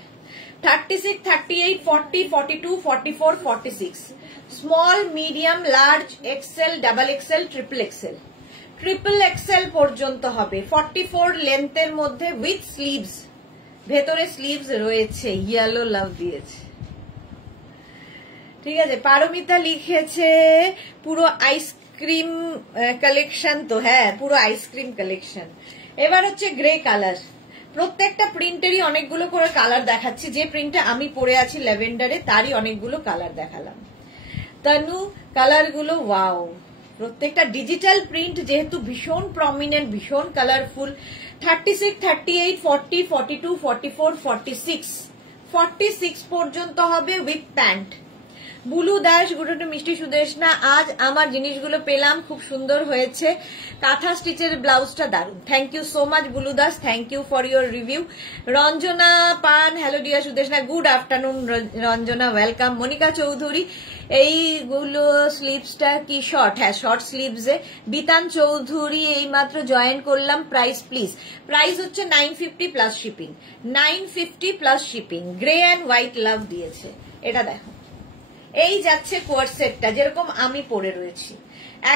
36, 38, 40, 42, 44, 46। Small, medium, large, XL, double XL, triple XL, triple XL পর্যন্ত হবে। 44 লেন্থের মধ্যে উইথ স্লিভস, ভেতরে স্লিভস রয়েছে, ইয়েলো লাভ দিয়েছে। ঠিক আছে, পারমিতা লিখেছে পুরো আইসক্রিম কালেকশন। তো হ্যাঁ, পুরো আইসক্রিম কালেকশন। এবার হচ্ছে গ্রে কালার। প্রত্যেকটা প্রিন্টেরই অনেকগুলো করে কালার দেখাচ্ছি। যে প্রিন্টটা আমি পরে আছি ল্যাভেন্ডারে, তারই অনেকগুলো কালার দেখালাম। তানু, কালারগুলো ওয়াও, প্রত্যেকটা ডিজিটাল প্রিন্ট, যেহেতু ভীষণ প্রমিনেন্ট, ভীষণ কালারফুল। 36, 38, 40, 42, 44, 46, 46 পর্যন্ত হবে with pant. Bulu Das, good too মিষ্টি সুদেশনা, আজ আমার জিনিসগুলো পেলাম, খুব সুন্দর হয়েছে। কাঁথা স্টিচের ব্লাউজটা দারুন, thank you so much Bulu Das, thank you for your review. Ranjana Pan, hello dear Sudeshna, good afternoon Ranjana, welcome. Monika Chowdhury, এইগুলো স্লিভসটা কি শর্ট? হ্যাঁ, শর্ট স্লিভসে। বিতান চৌধুরী, এই মাত্র জয়েন করলাম, প্রাইস প্লিজ। প্রাইস হচ্ছে 950 plus shipping, 950 plus shipping. Grey and white love দিয়েছে। এটা দেখো, এই যাচ্ছে কোয়ার্ড সেটটা, যেরকম আমি পরে রয়েছি,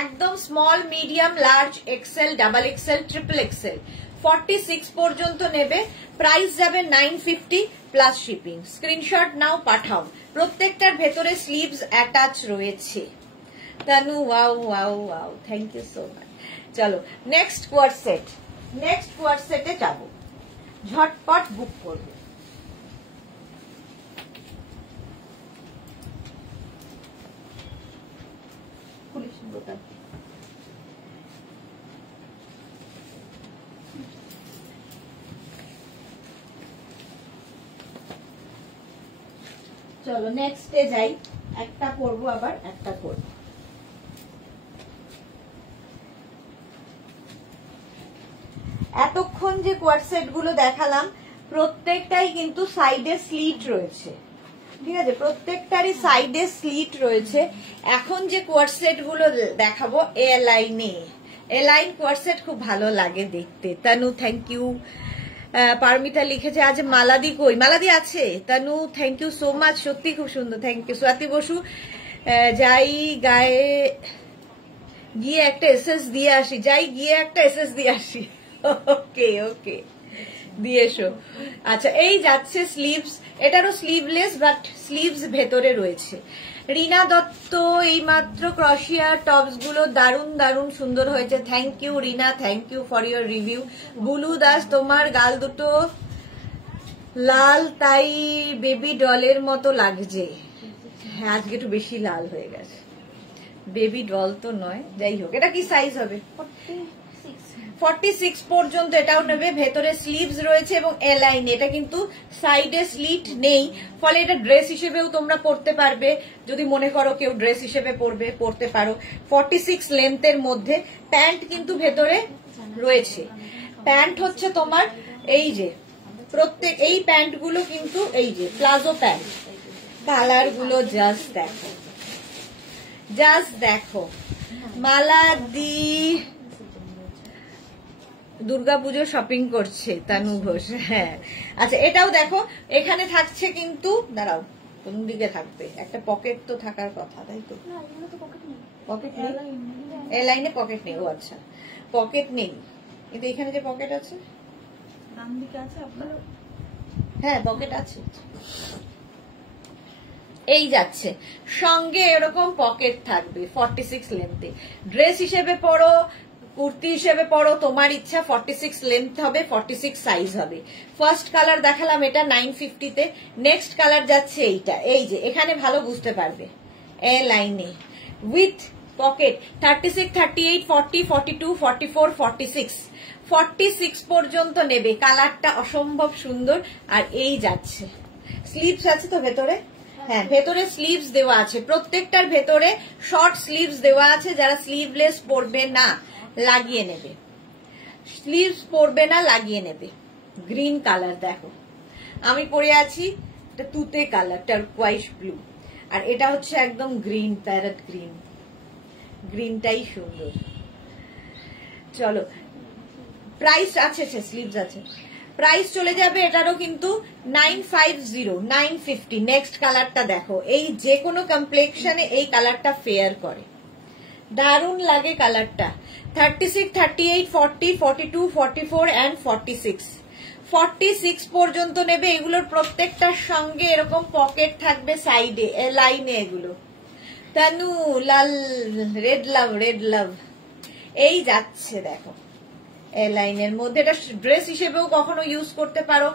একদম small, medium, large, XL, double XL, triple XL. 46 পর্যন্ত নেবে, প্রাইস যাবে 950 প্লাস শিপিং। স্ক্রিনশট নাও, পাঠাও। প্রত্যেকটার ভেতরে স্লিভস অ্যাটাচ রয়েছে। Tanu, wow wow wow, thank you so much. চলো next coord set, next coord সেটে যাব, ঝটপট বুক করবো। চলো নেক্সটে যাই, একটা করবো, আবার একটা করবো। এতক্ষণ যে কোয়ার্ড সেট গুলো দেখালাম, প্রত্যেকটাই কিন্তু সাইডে স্লিট রয়েছে। ঠিক আছে, প্রত্যেকটারই সাইডে স্লিট রয়েছে। এখন যে কোয়ার্ড সেট গুলো দেখাবো এ লাইনে, এ লাইন কোয়ার্ড সেট খুব ভালো লাগে দেখতে। Tanu, thank you. পারমিতা লিখেছে আজ মালাদি কই, মালাদি আছে। Tanu thank you so much, সত্যি খুব সুন্দর, থ্যাংক ইউ। স্বাতি বসু যাই গায়ে গিয়ে একটা এসএস দিয়ে আসি, যাই গিয়ে একটা এসএস দিয়ে আসি। ওকে ওকে, দিয়ে এসো। আচ্ছা, এই যাচ্ছে স্লিভস, এটারও স্লিভলেস বাট স্লিভস ভেতরে রয়েছে। রিনা দত্ত এইমাত্র ক্রশিয়া টপস গুলো দারুণ দারুণ সুন্দর হয়েছে, thank you Rina, thank you for your review. Bulu Das তোমার গাল দুটো লাল তাই বেবি ডলের মতো লাগছে। হ্যাঁ, আজকে একটু বেশি লাল হয়ে গেছে, বেবি ডল তো নয়, যাই হোক। এটা কি সাইজ হবে? 46 পর্যন্ত এটাও নেবে। ভেতরে স্লিভস রয়েছে এবং এলাইন, এটা কিন্তু সাইডে স্লিট নেই, ফলে এটা ড্রেস হিসেবেও তোমরা পরতে পারবে। যদি মনে করো কেউ ড্রেস হিসেবে পরতে পারো। 46 লেন্থের মধ্যে। প্যান্ট কিন্তু ভেতরে রয়েছে। প্যান্ট হচ্ছে তোমার এই যে প্রত্যেক, এই প্যান্ট গুলো কিন্তু এই যে প্লাজো প্যান্ট। কালার গুলো জাস্ট দেখো, জাস্ট দেখো। মালাদি দুর্গাপুজো শপিং করছে তানু ঘোষ, হ্যাঁ। আচ্ছা, এটাও দেখো, এখানে থাকছে কিন্তু, দাঁড়াও কোন দিকে থাকবে, একটা পকেট তো থাকার কথা, তাই তো? পকেট নেই, এ লাইনে পকেট নেই। ও আচ্ছা, পকেট নেই, কিন্তু এখানে যে পকেট আছে, ডান দিকে আছে আপনার, হ্যাঁ পকেট আছে। এই যাচ্ছে সঙ্গে এরকম পকেট থাকবে। 46 লেন্থে ড্রেস হিসেবে পরো, কুর্তি হিসেবে পরো, তোমার ইচ্ছা। 46 লেন্থ হবে, 46 সাইজ হবে। ফার্স্ট কালার দেখালাম এটা 950 তে। নেক্সট কালার যাচ্ছে এইটা, এই যে এখানে ভালো বুঝতে পারবে, এ লাইনে উইথ পকেট। 36, 38, 40, 42, 44, 46, 46 পর্যন্ত নেবে। কালারটা অসম্ভব সুন্দর। আর এই যাচ্ছে, স্লিভস আছে তো ভেতরে, হ্যাঁ ভেতরে স্লিভস দেওয়া আছে, প্রত্যেকটার ভেতরে শর্ট স্লিভস দেওয়া আছে। যারা স্লিভলেস পরবে না লাগিয়ে নেবে, স্লিভস পরবে না লাগিয়ে নেবে। গ্রিন কালার দেখো, আমি পরে আছি এটা তুতে কালার, টার্কোয়াইজ ব্লু, আর এটা হচ্ছে একদম গ্রিন, প্যারট গ্রিন। গ্রিনটাই সুন্দর। চলো, প্রাইস আছে, স্লিভস আছে। প্রাইস চলে যাবে এটারও কিন্তু 950, 950। নেক্সট কালারটা দেখো, এই যে কোনো কমপ্লেক্সনে এই কালারটা ফেয়ার করে, দারুণ লাগে কালারটা। 36, 38, 40, 42, 44 and 46, 46 পর্যন্ত নেবে। এগুলোর প্রত্যেকটার সঙ্গে এরকম পকেট থাকবে সাইডে, লাইনে এগুলো। তানু লাল, রেড লাভ, রেড লাভ। এই যাচ্ছে দেখো, লাইনের মধ্যে। এটা ড্রেস হিসেবেও কখনো ইউজ করতে পারো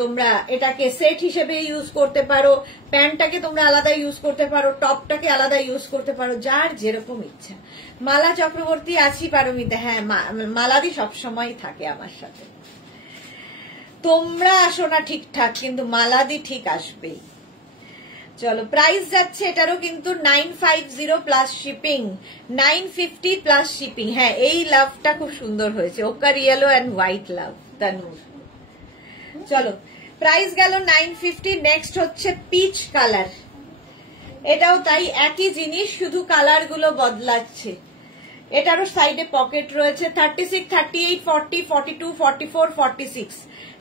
তোমরা, এটাকে সেট হিসেবে ইউজ করতে পারো, প্যান্টটাকে তোমরা আলাদা ইউজ করতে পারো, টপটাকে আলাদা ইউজ করতে পারো, যার যেরকম ইচ্ছা। মালা চক্রবর্তী আছি পারমিতা, হ্যাঁ মালাদি সবসময় থাকে আমার সাথে। তোমরা আসো না ঠিকঠাক, কিন্তু মালাদি ঠিক আসবেই। চলো, প্রাইস যাচ্ছে এটারও কিন্তু 950 প্লাস শিপিং, 950 প্লাস শিপিং। হ্যাঁ, এই লাভটা খুব সুন্দর হয়েছে, ওকার ইয়েলো অ্যান্ড হোয়াইট লাভ তানুর। চলো, প্রাইস গেল 950। নেক্সট হচ্ছে পিচ কালার, এটাও তাই, একই জিনিস, শুধু কালার গুলো বদলাচ্ছে। এটারও সাইডে পকেট রয়েছে। 36, 38, 40, 42, 44, 46।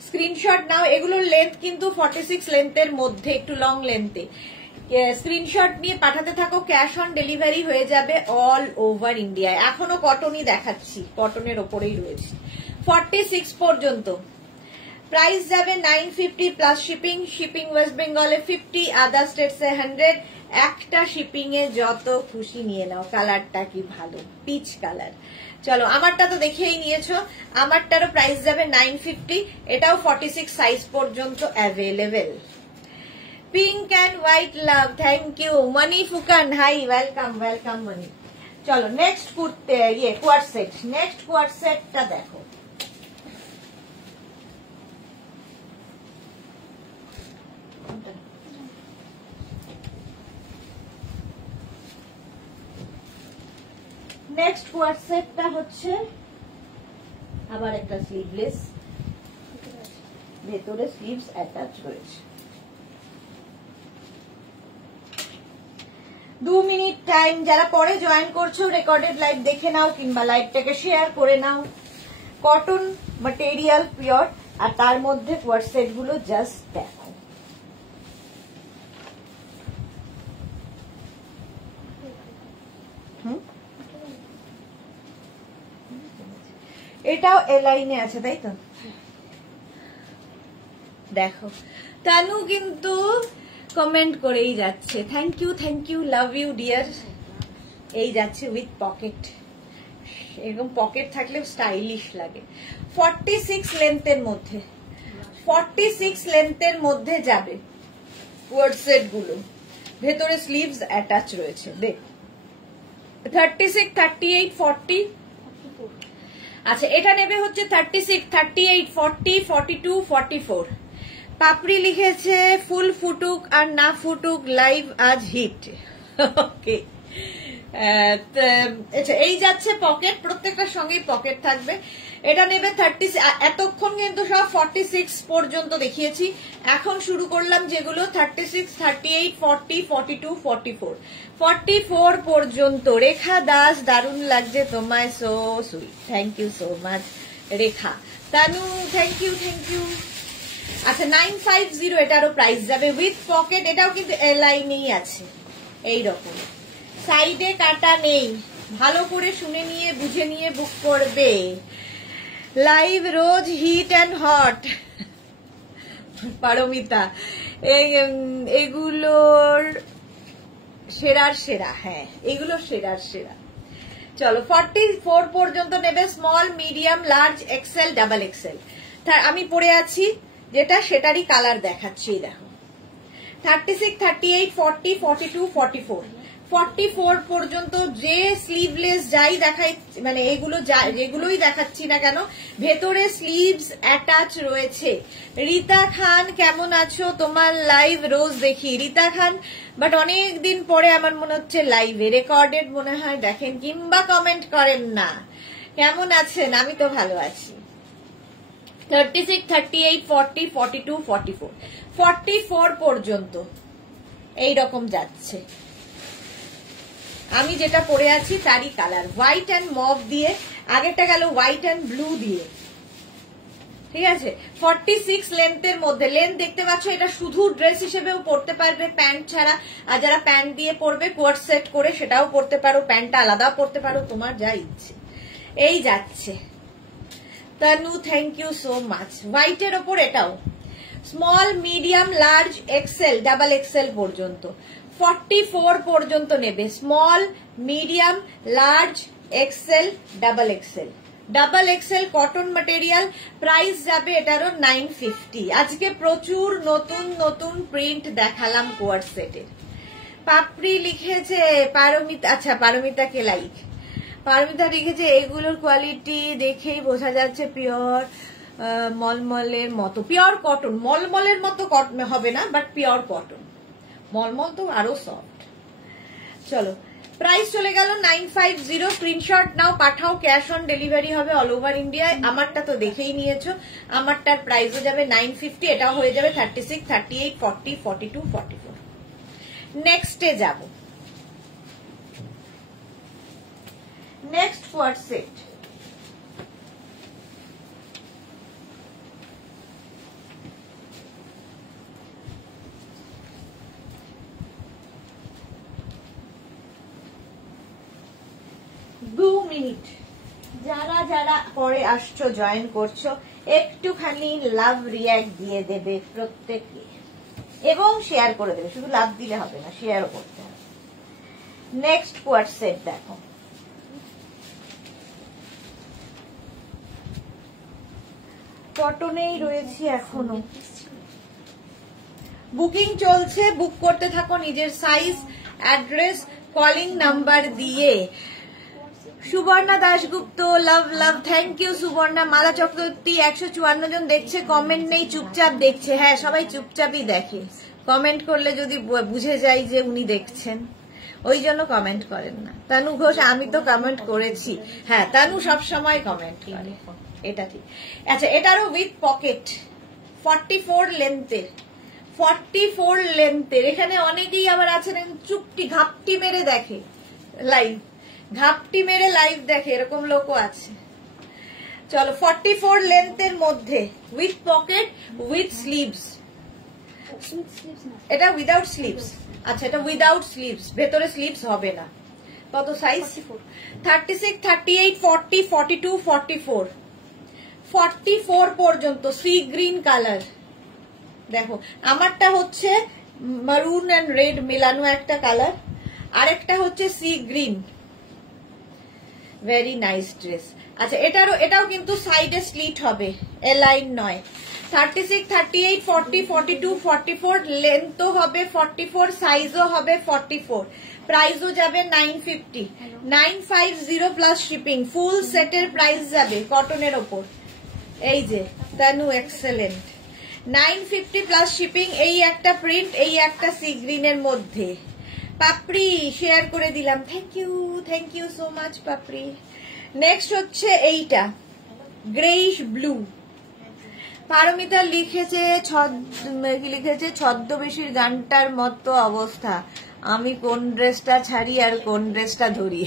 স্ক্রিনশট নাও। এগুলোর লেন্থ কিন্তু 46 লেন্থের মধ্যে, একটু লং লেন্থে। স্ক্রিনশট নিয়ে পাঠাতে থাকো, ক্যাশ অন ডেলিভারি হয়ে যাবে অল ওভার ইন্ডিয়ায়। এখনো কটনই দেখাচ্ছি, কটনের ওপরেই রয়েছে। 46 পর্যন্ত প্রাইস যাবে 950 প্লাস শিপিং। শিপিং ওয়েস্ট বেঙ্গলে 50, আদার স্টেটসে 100। একটা শিপিং এ যত খুশি নিয়ে নাও। কালারটা কি ভালো, পিচ কালার। চলো, আমারটা তো দেখেই নিয়েছো, আমারটারও প্রাইস যাবে 950। এটাও 46 সাইজ পর্যন্ত available. Pink and white love, thank you. Moni Phukan, hi, welcome welcome Moni. চলো, নেক্সট কুর্তে কোয়ার্ট সেট। নেক্সট কোয়ার্ট সেটটা দেখো, নেক্সট কোয়ার্ট সেটটা হচ্ছে আবার একটা স্লিভলেস, ভেতরে স্লিভস অ্যাটাচ রয়েছে। 2 মিনিট টাইম, যারা পরে জয়েন করছো রেকর্ডেড লাইভ দেখে নাও, কিংবা লাইভটাকে শেয়ার করে নাও। কটন ম্যাটেরিয়াল পিওর, আর তার মধ্যে কোয়ার্ড সেট গুলো জাস্ট দেখো, এটাও এ লাইনে আছে তাই তো? দেখো তানু কিন্তু কমেন্ট করেই যাচ্ছে, thank you love you dear. এই যাচ্ছে উইথ পকেট, এরকম পকেট থাকলে স্টাইলিশ লাগে। 46 লেন্থের মধ্যে, 46 লেন্থের মধ্যে যাবে কোয়ার্ড সেট গুলো, ভেতরে স্লিভস অ্যাটাচ রয়েছে। দেখ 36, 38, 40। আচ্ছা এটা নেবে হচ্ছে 36, 38, 40, 42, 44। পাপড়ি লিখেছে ফুল ফুটুক আর না ফুটুক লাইভ আজ হিট। ওকে আচ্ছা এই যাচ্ছে পকেট, প্রত্যেকটার সঙ্গেই পকেট থাকবে। এটা নেবে 30। এতক্ষণ কিন্তু সব 46 পর্যন্ত দেখিয়েছি, এখন শুরু করলাম যেগুলো 36, 38, 40, 42, 44, 44 পর্যন্ত। রেখা দাস দারুণ লাগছে তোমায়, so sweet, thank you so much Rekha. Tanu thank you. আচ্ছা 950 এটারও প্রাইস যাবে উইথ পকেট। এটাও কিন্তু লাইনেই আছে, এইরকম সাইডে কাটা নেই। ভালো করে শুনে নিয়ে বুঝে নিয়ে বুক করবে। লাইভ রোজ হিট অ্যান্ড হট। পারমিতা এগুলোর সেরার সেরা, হ্যাঁ এগুলো সেরার সেরা। চলো 44 পর্যন্ত নেবে, small medium large XL double Excel. আমি পরে আছি যেটা সেটারই কালার দেখাচ্ছি, দেখো 36, 38, 40, 42, 44, 44 পর্যন্ত যে স্লিভলেস যাই দেখাই, মানে এগুলো যেগুলোই দেখাচ্ছি না কেন ভেতরে স্লিভস অ্যাটাচ রয়েছে। রীতা খান কেমন আছো? তোমার লাইভ রোজ দেখি রীতা খান, বাট অনেক দিন পরে আমার মনে হচ্ছে লাইভে, রেকর্ডেড মনে হয় দেখেন কিংবা কমেন্ট করেন না। কেমন আছেন? আমি তো ভালো আছি। 36, 38, 40, 42, 44, 44 পর্যন্ত এইরকম যাচ্ছে। আমি যেটা পরে আছি তারই কালার হোয়াইট অ্যান্ড মভ দিয়ে, আগেরটা গেল হোয়াইট অ্যান্ড ব্লু দিয়ে, ঠিক আছে। 46 লেন্থের মধ্যে, লেন্থ দেখতে পাচ্ছ, এটা শুধু ড্রেস হিসেবেও পরতে পারবে প্যান্ট ছাড়া, আর যারা প্যান্ট দিয়ে পরবে কোয়ার্ড সেট করে সেটাও পরতে পারো, প্যান্টটা আলাদা পরতে পারো, তোমার যা ইচ্ছে। এই যাচ্ছে Tanu, thank you so much. হোয়াইটের ওপর এটাও small medium large XL double XL পর্যন্ত 44 পর্যন্ত নেবে, small medium large XL double XL. Double XL cotton material, price যাবে এটারও 950। আজকে প্রচুর নতুন নতুন প্রিন্ট দেখালাম কোয়ার্ড সেটের। পাপড়ি লিখেছে পারমিতা, আচ্ছা পারমিতাকে লাইক। পারমিতা লিখেছে এগুলোর কোয়ালিটি দেখেই বোঝা যাচ্ছে পিওর মলমলের মতো, পিওর কটন। মলমলের মতো হবে না, বাট পিওর কটন। মলমল তো আরো সফট। চলো প্রাইস চলে গেল 950। স্ক্রিনশট নাও, পাঠাও, ক্যাশ অন ডেলিভারি হবে অল ওভার ইন্ডিয়ায়। আমারটা তো দেখেই নিয়েছো, আমারটার প্রাইসও যাবে 950। এটাও হয়ে যাবে 36, 38, 40, 42, 44। নেক্সটে যাব, নেক্সট কোয়ার্ড সেট। দু মিনিট, যারা যারা পরে আসছো জয়েন করছো একটুখানি লাভ রিয়াক্ট দিয়ে দেবে প্রত্যেকে, এবং শেয়ার করে দেবে। শুধু লাভ দিলে হবে না, শেয়ারও করতে হবে। নেক্সট কোয়ার্ড সেট দেখো, কটনেই রয়েছি এখনো। বুকিং চলছে, বুক করতে থাকো নিজের সাইজ, অ্যাড্রেস, কলিং নাম্বার দিয়ে। সুবর্ণা দাশগুপ্ত, লাভ লাভ, থ্যাংক ইউ সুবর্ণা। মালা চক্রবর্তী 154 জন দেখছে, কমেন্ট নেই, চুপচাপ দেখছে। হ্যাঁ সবাই চুপচাপই দেখে, কমেন্ট করলে যদি বুঝে যাই যে উনি দেখছেন, ওই জন্য কমেন্ট করেন না। তানু ঘোষ, আমি তো কমেন্ট করেছি। হ্যাঁ তানু সবসময় কমেন্ট করে, এটা ঠিক। আচ্ছা এটারও উইথ পকেট, 44 লেন্থের, 44 লেন্থের। এখানে অনেকেই আবার আছেন চুপটি ঘাপটি মেরে দেখে লাইভ, ঘাপটি মেরে লাইভ দেখে, এরকম লোকও আছে। চলো 44 লেন্থের মধ্যে উইথ পকেট উইথ স্লিভস, এটা উইদাউট স্লিভস। আচ্ছা এটা উইদাউট স্লিভস, ভেতরে স্লিভস হবে না। কত সাইজ? 36, 38, 40, 42, 44, 44 পর্যন্ত সি গ্রিন কালার। দেখো আমারটা হচ্ছে মারুন এন্ড রেড মেলানো একটা কালার, আরেকটা হচ্ছে sea green. Very nice dress. আচ্ছা এটাও কিন্তু সাইডে স্লিট হবে, এলাইন নয়। 36, 38, 40, 42, 44 লেন্থও হবে 44, সাইজও হবে 44, প্রাইসও যাবে 950, 950 প্লাস শিপিং। ফুল সেটের প্রাইস যাবে কটনের ওপর। এই যে তানু এক্সেলেন্ট, 950 প্লাস শিপিং। এই একটা প্রিন্ট, এই একটা সি গ্রিনের মধ্যে। পাপড়ি শেয়ার করে দিলাম, thank you so much Papri. Next হচ্ছে এইটা গ্রেইশ ব্লু। পারমিতা লিখেছে ছদ্মবেশীর গানটার মতো অবস্থা, আমি কোন ড্রেসটা ছাড়ি আর কোন ড্রেসটা ধরি।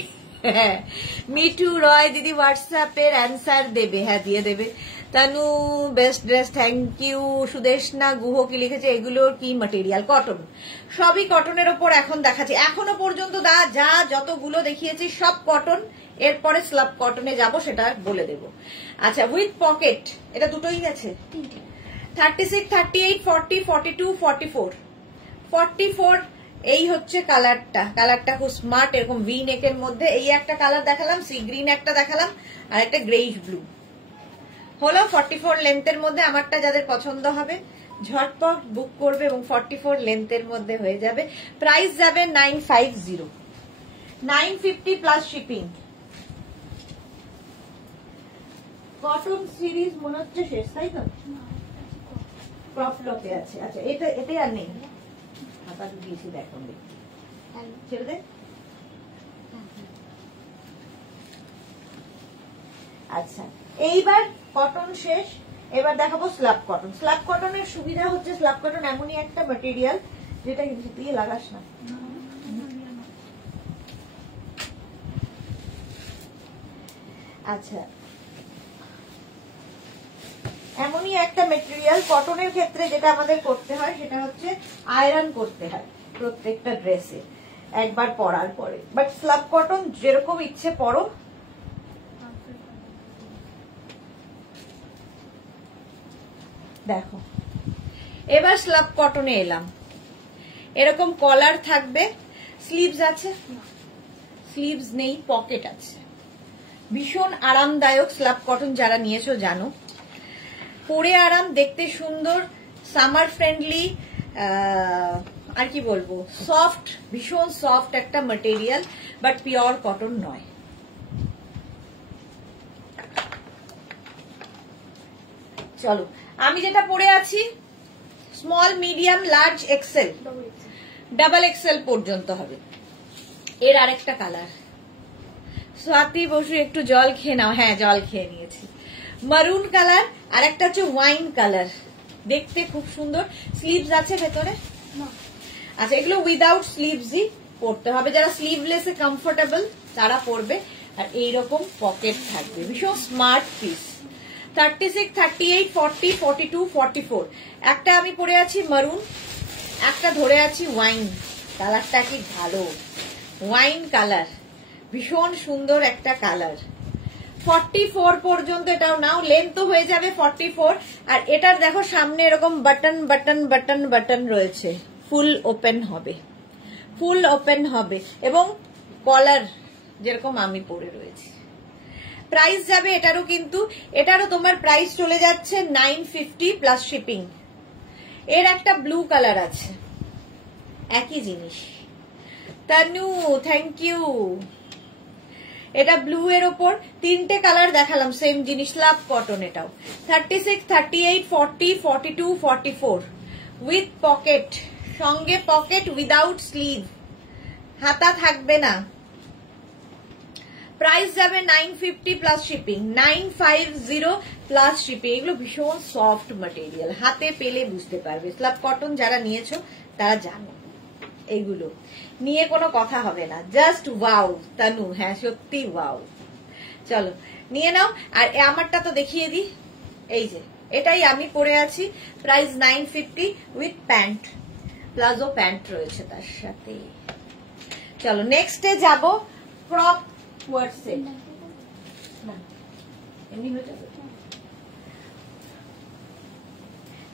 মিঠু রয় দিদি হোয়াটসঅ্যাপের অ্যান্সার দেবে, হ্যাঁ দিয়ে দেবে। Tanu best dress, thank you. Sudeshna Guha কি লিখেছে, এগুলোর কি ম্যাটেরিয়াল? কটন, সবই কটনের ওপর এখন দেখাচ্ছি। এখনো পর্যন্ত যা যতগুলো দেখিয়েছি সব কটন, এরপরে স্লাব কটনে যাব, সেটা বলে দেব। আচ্ছা উইথ পকেট, এটা দুটোই গেছে। 36, 38, 40, 42, 44, 44 এই হচ্ছে কালারটা খুব স্মার্ট, এরকম ভি নেকের মধ্যে। এই একটা কালার দেখালাম, সি গ্রিন একটা দেখালাম, আর একটা গ্রেইশ ব্লু হলো। 44 লেন্থের মধ্যে আমারটা যাদের পছন্দ হবে ঝটপট বুক করবে এবং 44 লেন্থের মধ্যে হয়ে যাবে। প্রাইস যাবে 950, 950 প্লাস শিপিং। কটন সিরিজ মনে হচ্ছে শেষ, তাই তো? ক্রপ টপে আছে। আচ্ছা এটা আর নেই, হাতা দিয়েছি দেখুন, ছেড়ে দে। আচ্ছা এইবার কটন শেষ, এবার দেখাবো স্ল্যাব কটন। স্ল্যাব কটনের সুবিধা হচ্ছে স্ল্যাব কটন এমনই একটা ম্যাটেরিয়াল যেটা দিয়ে লাগাস না। আচ্ছা এমনই একটা ম্যাটেরিয়াল, কটনের ক্ষেত্রে যেটা আমাদের করতে হয় সেটা হচ্ছে আয়রন করতে হয় প্রত্যেকটা ড্রেসে একবার পরার পরে। বাট স্ল্যাব কটন যেরকম ইচ্ছে পরো। দেখো এবার স্ল্যাব কটনে এলাম, এরকম কলার থাকবে, স্লিভস আছে, স্লিভস নেই, পকেট আছে। ভীষণ আরামদায়ক স্ল্যাব কটন, যারা নিয়েছো জানো। পরে আরাম, দেখতে সুন্দর, সামার ফ্রেন্ডলি, আর কি বলবো, সফট, ভীষণ সফট একটা ম্যাটেরিয়াল, বাট পিওর কটন নয়। চলো আমি যেটা পরে আছি small, medium, large, XL, double XL পর্যন্ত হবে। এর আরেকটা কালার, স্বাতি বসু একটু জল খেয়ে নাও। হ্যাঁ জল খেয়ে নিয়েছি। মারুন কালার, আর একটা হচ্ছে ওয়াইন কালার, দেখতে খুব সুন্দর। স্লিভস আছে ভেতরে? আচ্ছা এগুলো উইদাউট স্লিভসই পরতে হবে, যারা স্লিভলেসে কমফোর্টেবল তারা পরবে। আর এইরকম পকেট থাকবে, ভীষণ স্মার্ট পিস। 36, 38, 40, 42, 44। একটা আমি পরে আছি মারুন, একটা ধরে আছি ওয়াইন কালারটা, কি ভালো ওয়াইন কালার, ভীষণ সুন্দর একটা কালার। 44 পর্যন্ত এটাও নাও, লেন্থ হয়ে যাবে 44। আর এটার দেখো সামনে এরকম বাটন বাটন বাটন বাটন রয়েছে, ফুল ওপেন হবে, ফুল ওপেন হবে, এবং কলার যেরকম আমি পরে রয়েছি। প্রাইস যাবে এটারও, কিন্তু এটারও তোমার প্রাইস চলে যাচ্ছে 950 প্লাস শিপিং। এর একটা ব্লু কালার আছে, একই জিনিস। Tanu thank you. এটা ব্লু এর ওপর তিনটে কালার দেখালাম, সেম জিনিস, স্ল্যাব কটন। এটাও 36, 38, 40, 42, 44 উইথ পকেট, সঙ্গে পকেট উইদাউট স্লিভ, হাতা থাকবে না। প্রাইস যাবে 950 প্লাস শিপিং, 950 প্লাস শিপিং। এগুলো ভীষণ সফট ম্যাটেরিয়াল, হাতে পেলে বুঝতে পারবে। স্ল্যাব কটন যারা নিয়েছো তারা জানো, এইগুলো নিয়ে কোনো কথা হবে না, জাস্ট ওয়াও। তানু হ্যাঁ সত্যি ওয়াও। চলো নিয়ে নাও। আর আমারটা তো দেখিয়ে দিই, এই যে এটাই আমি পরে আছি, price 950 with pant, palazzo pant রয়েছে তার সাথে। চলো নেক্সটে যাব ক্রপ কোয়ার্ড সেট। এমনি হয়ে যাবে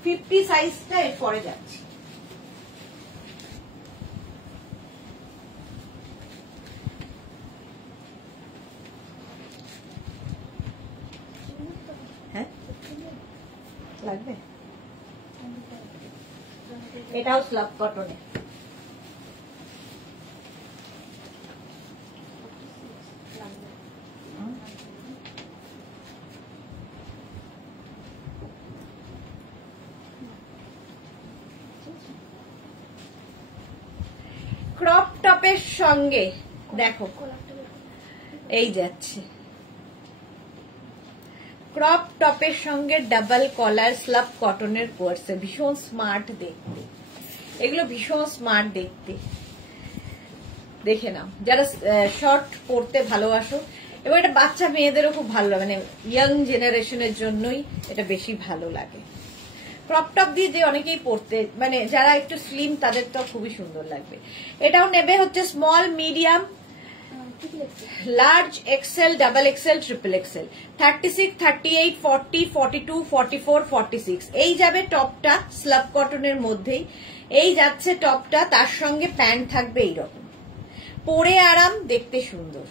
50 সাইজটা এর পরে যাচ্ছি। হ্যাঁ লাগবে, এটাও স্লাব কটনে। ক্রপ টপের সঙ্গে দেখো এই যাচ্ছে, ক্রপ টপের সঙ্গে ডাবল কলার স্লাব কটনের কোয়ার্সে, ভীষণ স্মার্ট দেখতে, এগুলো ভীষণ স্মার্ট দেখতে। দেখে নাও যারা শর্ট পরতে ভালোবাসো, এবং এটা বাচ্চা মেয়েদেরও খুব ভালো লাগে, মানে ইয়াং জেনারেশনের জন্যই এটা বেশি ভালো লাগে। ক্রপ টপ দিয়ে যে অনেকেই পরতে, মানে যারা একটু স্লিম তাদের তো খুবই সুন্দর লাগবে। এটাও নেবে হচ্ছে small, medium, large, XL, double XL, triple XL, 36, 38, 40, 42, 44, 46। এই যাবে টপটা স্লাব কটনের মধ্যেই, এই যাচ্ছে টপটা, তার সঙ্গে প্যান্ট থাকবে এইরকম, পরে আরাম, দেখতে সুন্দর।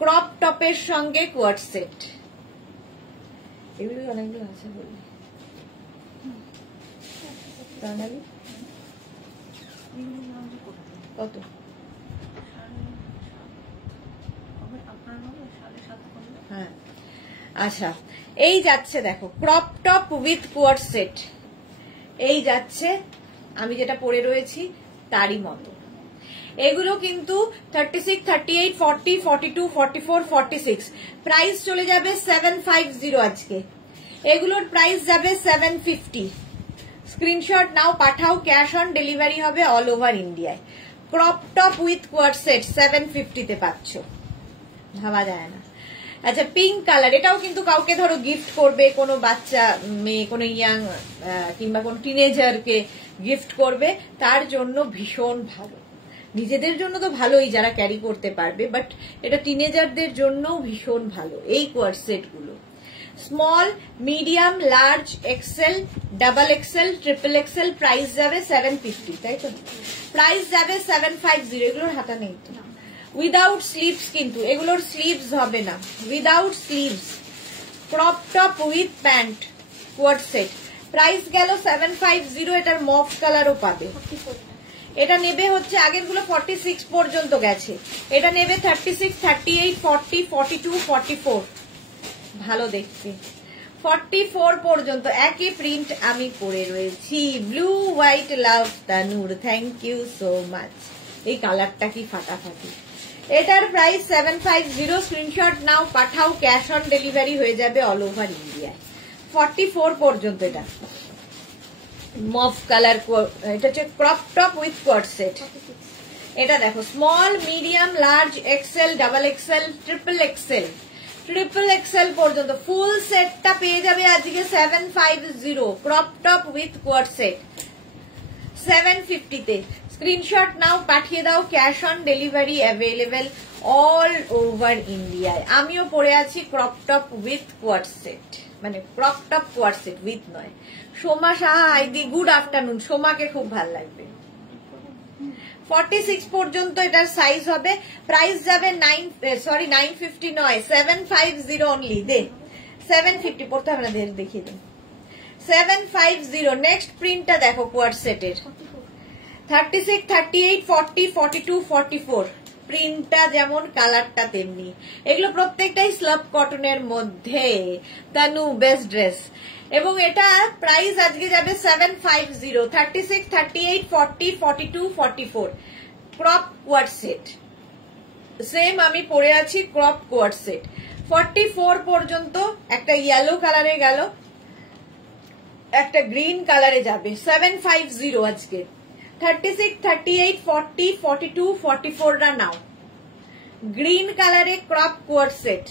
ক্রপ টপের সঙ্গে কোয়ার্ড সেট, এগুলো অনেকগুলো আছে বললি কত? হ্যাঁ আচ্ছা, এই যাচ্ছে দেখো crop top with coord set, এই যাচ্ছে আমি যেটা পরে রয়েছি তারই মতো। এগুলো কিন্তু 36, 38, 40, 42, 44, 46, প্রাইস চলে যাবে 750 আজকে, এগুলোর প্রাইস যাবে 750। স্ক্রিনশট নাও, পাঠাও, ক্যাশ অন ডেলিভারি হবে অল ওভার ইন্ডিয়ায়। Crop top with coord set 750 তে পাচ্ছ, ভাবা যায় না। আচ্ছা পিঙ্ক কালার, এটাও কিন্তু কাউকে ধরো গিফট করবে, কোনো বাচ্চা মেয়ে, কোনো ইয়াং কিংবা কোন টিনেজারকে গিফট করবে, তার জন্য ভীষণ ভালো। নিজেদের জন্য তো ভালোই যারা ক্যারি করতে পারবে, বাট এটা টিনেজারদের জন্যও ভীষণ ভালো এই কোয়ার্ড সেট গুলো। Small, medium, large, XL, double XL, triple XL, price যাবে 750, তাই তো? প্রাইস যাবে 750, এগুলোর হাতা নেই তো। উইদাউট স্লিভস, কিন্তু এগুলোর স্লিভস হবে না, without sleeves. Crop top with pant coord set, price গেল 750, এটার মফ কালারও পাবে। এটা নেবে হচ্ছে, আগের গুলো 46 পর্যন্ত গেছে, এটা নেবে 36, 38, 40, 42, 44, ভালো দেখতে 44 পর্যন্ত একই প্রিন্ট আমি পরে রয়েছি। ব্লু হোয়াইট লাভ তানুর, থ্যাংক ইউ সো মাচ। এই কালারটা কি ফাটাফাটি। এটার প্রাইস 750, স্ক্রিনশট নাও, পাঠাও, ক্যাশ অন ডেলিভারি হয়ে যাবে অল ওভার ইন্ডিয়ায়। 44 পর্যন্ত এটা মফ কালার, এটা হচ্ছে crop top with coord set. এটা দেখো small, medium, large, XL, double XL, triple XL, triple XL পর্যন্ত ফুল সেটটা পেয়ে যাবে আজকে 750। Crop top with coord set 750 তে। স্ক্রিনশট নাও, পাঠিয়ে দাও, cash on delivery available all over ইন্ডিয়ায়। আমিও পরে আছি crop top with coord set, মানে crop top coord set with নয়। সোমা সাহা আইদি, গুড আফটারনুন। সোমাকে খুব ভালো লাগবে। 46 পর্যন্ত এটার সাইজ হবে, প্রাইস যাবে 950 নয়, 750 অনলি। দে 750 পড়তে হবে না, দেখিয়ে দিন 750। নেক্সট প্রিন্টটা দেখো কোয়ার্ড সেটের, 36, 38, 40, 42, 44, প্রিন্টটা যেমন কালারটা তেমনি। এগুলো প্রত্যেকটাই স্লাব কটনের মধ্যে, তানু বেস্ট ড্রেস। এবং এটা প্রাইস আজকে যাবে 750, 36, 38, 40, 42, 44, ক্রপ কোয়ার্ড সেট। সেম আমি পরে আছি ক্রপ কোয়ার্ড সেট। 44 পর্যন্ত একটা ইয়েলো কালারে গেল, একটা গ্রিন কালারে যাবে, 750 আজকে। 36, 38, 40, 42, 44 রা নাও, গ্রিন কালারে ক্রপ কোয়ার্ড সেট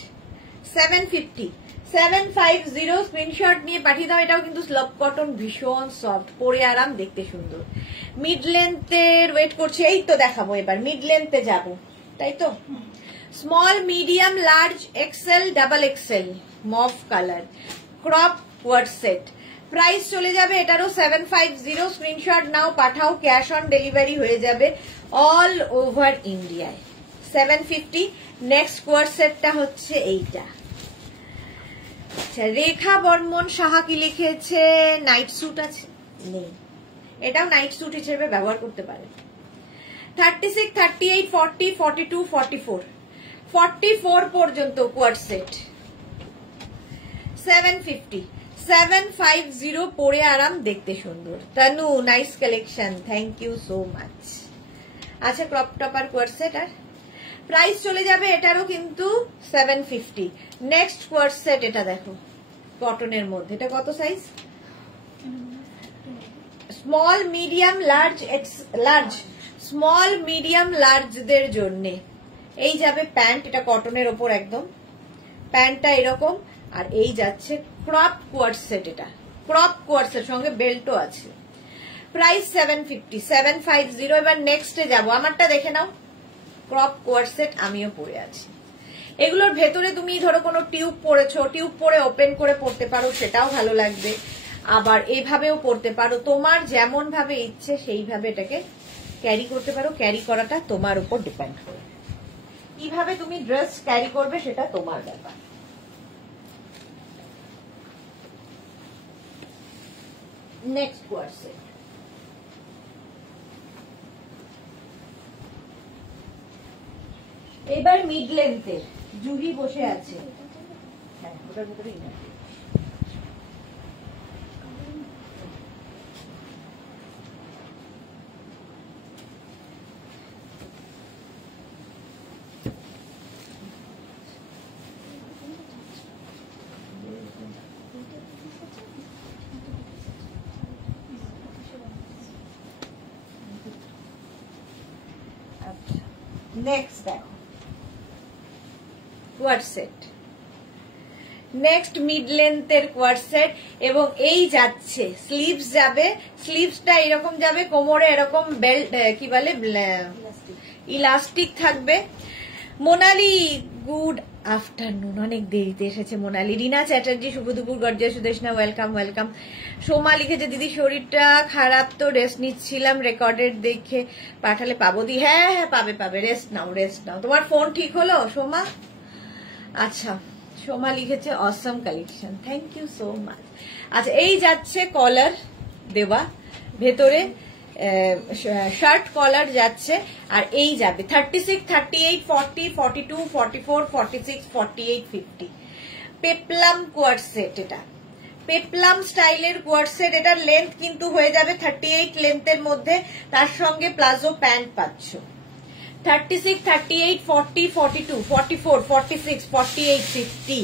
750 750 স্ক্রিনশট নিয়ে পাঠিয়ে দাও। এটাও কিন্তু স্লব কটন, ভীষণ সফট, পরে আরাম, দেখতে সুন্দর। মিড লেন্থের ওয়েট করছে, এই তো দেখাবো এবার মিড লেন্থে যাব, তাই তো। Small, medium, large, XL, double XL, mauve colour, crop coord set. Price চলে যাবে এটারও 750। স্ক্রিনশট নাও, পাঠাও, ক্যাশ অন ডেলিভারি হয়ে যাবে অল ওভার ইন্ডিয়ায়। 750। নেক্সট কোয়ার্ড সেটটা হচ্ছে এইটা। আচ্ছা, রেখা বর্মন সাহা কি লিখেছে? নাইট স্যুট আছে, নেই। এটাও নাইট স্যুট হিসেবে ব্যবহার করতে পারে। 36, 38, 40, 42, 44, 44 পর্যন্ত কোয়ার্ড সেট 750। 750 পরে আরাম, দেখতে সুন্দর। Tanu, nice collection, thank you so much. আচ্ছা, ক্রপ টপ আর কোয়ার্ড সেট, আর প্রাইস চলে যাবে এটারও কিন্তু 750। নেক্সট কোয়ার্ড সেট, এটা দেখো কটনের মধ্যে, এটা কত size? Small, medium, large, large, small, medium, লার্জদের জন্য এই যাবে প্যান্ট, এটা কটনের ওপর একদম, প্যান্টটা এরকম, আর এই যাচ্ছে ক্রপ কোয়ার্ড সেট। এটা ক্রপ কোয়ার্ড সেট, সঙ্গে বেল্টও আছে। প্রাইস 750, 750। এবার নেক্সটে যাবো, আমারটা দেখে নাও, ক্রপ কোয়ার্ড সেট আমিও পরে আছি। এগুলোর ভেতরে তুমি ধরো কোনো টিউব পরেছো, টিউব পরে ওপেন করে পড়তে পারো, সেটাও ভালো লাগবে। আবার এইভাবেও পড়তে পারো, তোমার যেমন ভাবে ইচ্ছে সেইভাবে এটাকে ক্যারি করতে পারো। ক্যারি করাটা তোমার উপর ডিপেন্ড করে, কিভাবে তুমি ড্রেস ক্যারি করবে সেটা তোমার ব্যাপার। নেক্সট কোয়ার্ড সেট, এবার মিড লেন্থের। জুহি বসে আছে, হ্যাঁ ওটার ভিতরে নেক্সট দেখো কোয়ার্ড সেট। নেক্সট মিড লেন্থের কোয়ার্ড সেট, এবং এই যাচ্ছে স্লিভস যাবে, স্লিভসটা এরকম যাবে, কোমরে এরকম বেল্ট কি বলে ইলাস্টিক থাকবে। মোনালি, গুড আফটারনুন, অনেক দেরিতে এসেছে মোনালি। রিনা চ্যাটার্জি, শুভ দুপুর, গর্জিয়া সুদেশনা, ওয়েলকাম ওয়েলকাম। সোমা লিখেছে, দিদি শরীরটা খারাপ তো রেস্ট নিচ্ছিলাম, রেকর্ডেড দেখে পাঠালে পাবো দি? হ্যাঁ হ্যাঁ পাবে পাবে, রেস্ট নাও রেস্ট নাও। তোমার ফোন ঠিক হলো সোমা? আচ্ছা, সোমা লিখেছে Assam collection, thank you so much. আচ্ছা, এই যাচ্ছে কলার দেওয়া, ভেতরে শার্ট কলার যাচ্ছে, আর এই যাবে 36, 38, 40, 42, 44, 46, 48, 50। পেপলাম কোয়ার্ড সেট, এটা পেপলাম স্টাইলের কোয়ার্ড সেট। এটার লেন্থ কিন্তু হয়ে যাবে 38 লেন্থের মধ্যে, তার সঙ্গে প্লাজো প্যান্ট পাচ্ছ। 36, 38, 40, 42, 44, 46, 48, 50।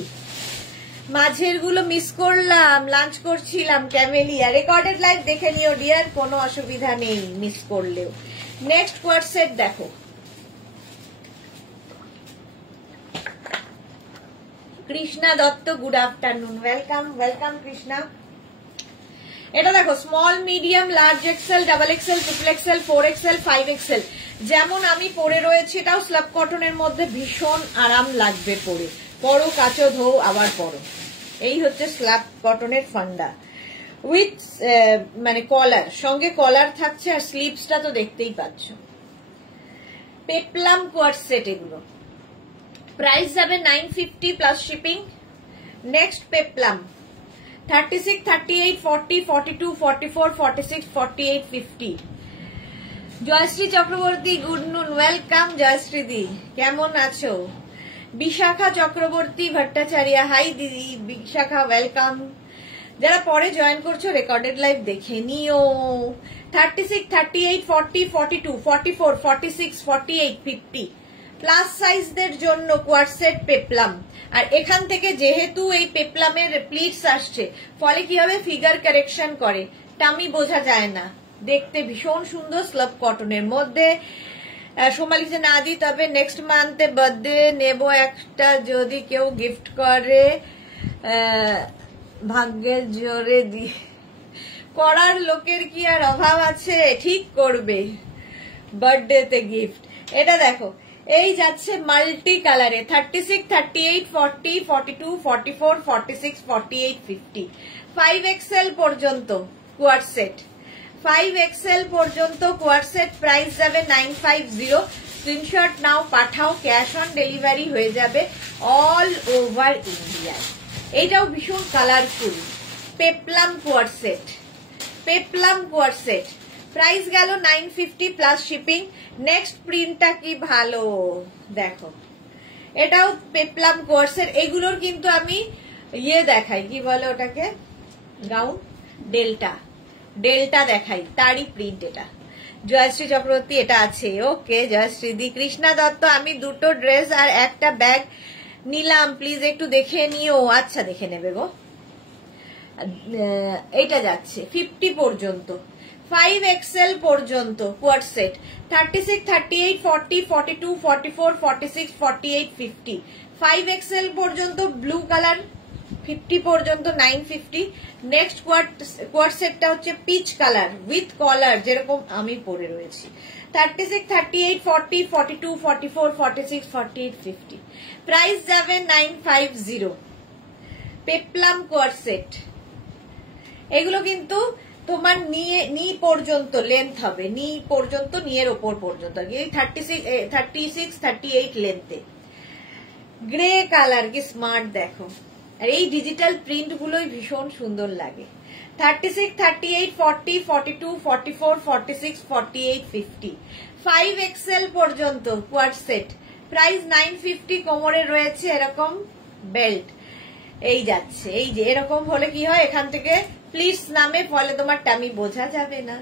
মাঝের গুলো মিস করলাম, লাঞ্চ করছিলাম ক্যামেলিয়া। রেকর্ডেড লাইভ দেখে নিও ডিয়ার, কোনো অসুবিধা নেই মিস করলেও। নেক্সট কোয়ার্ড সেট দেখো, Krishna Dutta, good afternoon, welcome welcome Krishna. এটা দেখো small, medium, large XL, double XL, triple XL, 4 XL, 5 XL, যেমন আমি পরে রয়েছি। এটাও স্লাব কটনের মধ্যে, ভীষণ আরাম লাগবে পরে, পরো কাচো ধো আবার পরো। এই হচ্ছে স্লাব কটনের ফান্ডা, উইথ মানে কলার, সঙ্গে কলার থাকছে, আর স্লিভসটা তো দেখতেই পাচ্ছ। পেপলাম কোয়ার্ড সেট এগুলো। প্রাইস যাবে 950 plus shipping. Next peplum 36, 38, 40, 42, 44, 46, 48, 50। Jayashree Chakraborty, good noon, welcome Jayashree di, কেমন আছো? বিশাখা চক্রবর্তী ভট্টাচার্য, হাই দিদি বিশাখা, ওয়েলকাম। যারা পরে জয়েন করছো রেকর্ডেড লাইভ দেখে নিও। 36, 38, 40, 42, 44, 46, 48, 50 প্লাস সাইজদের জন্য কোয়ার্ড সেট পেপলাম। আর এখান থেকে যেহেতু এই পেপলামের প্লিটস আসছে, ফলে কি হবে, ফিগার কারেকশন করে, টামি বোঝা যায় না, দেখতে ভীষণ সুন্দর, স্লাব কটনের মধ্যে। সোমালি যে না দিই, তবে নেক্সট মান্থে বার্থডে নেব একটা, যদি কেউ গিফট করে ভাগ্যের জোরে দি। করার লোকের কি আর অভাব আছে, ঠিক করবে বার্থডেতে গিফট। এটা দেখো, এই যাচ্ছে মাল্টি কালারে 36, 38, 40, 42, 44, 46, 48, 50, 5XL পর্যন্ত কোয়ার্ট সেট, 5XL পর্যন্ত কোয়ার্ট সেট। প্রাইস যাবে 950। স্ক্রিনশট নাও, পাঠাও, ক্যাশ অন ডেলিভারি হয়ে যাবে অল ওভার ইন্ডিয়া। এইটাও ভীষণ colourful peplum coord set, peplum coord set. Price গেল 950 প্লাস শিপিং। নেক্সট প্রিন্টটা কি ভালো দেখো, এটাও পেপলাম কোয়ার্ট সেট। এগুলোর কিন্তু আমি ইয়ে দেখাই, কি বলে ওটাকে, গাউন ডেল্টা, ডেল্টা দেখাই, তারই প্রিন্ট এটা। জয়শ্রী চক্রবর্তী এটা আছে, ওকে জয়শ্রী দি। কৃষ্ণা দত্ত, আমি দুটো ড্রেস আর একটা ব্যাগ নিলাম, প্লিজ একটু দেখে নিও। আচ্ছা দেখে নেবে গো। এইটা যাচ্ছে 50 পর্যন্ত, 5XL পর্যন্ত কোয়ার্ট সেট, 36, 38, 40, 42, 44, 46, 48, 50, 5XL পর্যন্ত ব্লু কালার, 50 পর্যন্ত 950। নেক্সট কোয়ার্ট সেটটা হচ্ছে পিচ কালার উইথ কলার, যেরকম আমি পরে রয়েছি, 36, 38, 40, 42, 44, 46, 48, 50। প্রাইস যাবে 950। পেপলাম কোয়ার্ট সেট, এগুলো কিন্তু তোমার নি পর্যন্ত লেন্থ হবে, নি পর্যন্ত, নিয়ের ওপর পর্যন্ত, 36, 38 লেন্থে। গ্রে কালার, কি স্মার্ট দেখো। আর এই ডিজিটাল প্রিন্ট গুলোই ভীষণ সুন্দর লাগে। 36, 38, 40, 42, 44, 46, 48, 50, 5XL পর্যন্ত কোয়ার্ট সেট। প্রাইস 950। কোমরে রয়েছে এরকম বেল্ট, এই যাচ্ছে, এই যে এরকম হলে কি হয়, এখান থেকে প্লিজ নামে, ফলে তোমার টামি বোঝা যাবে না।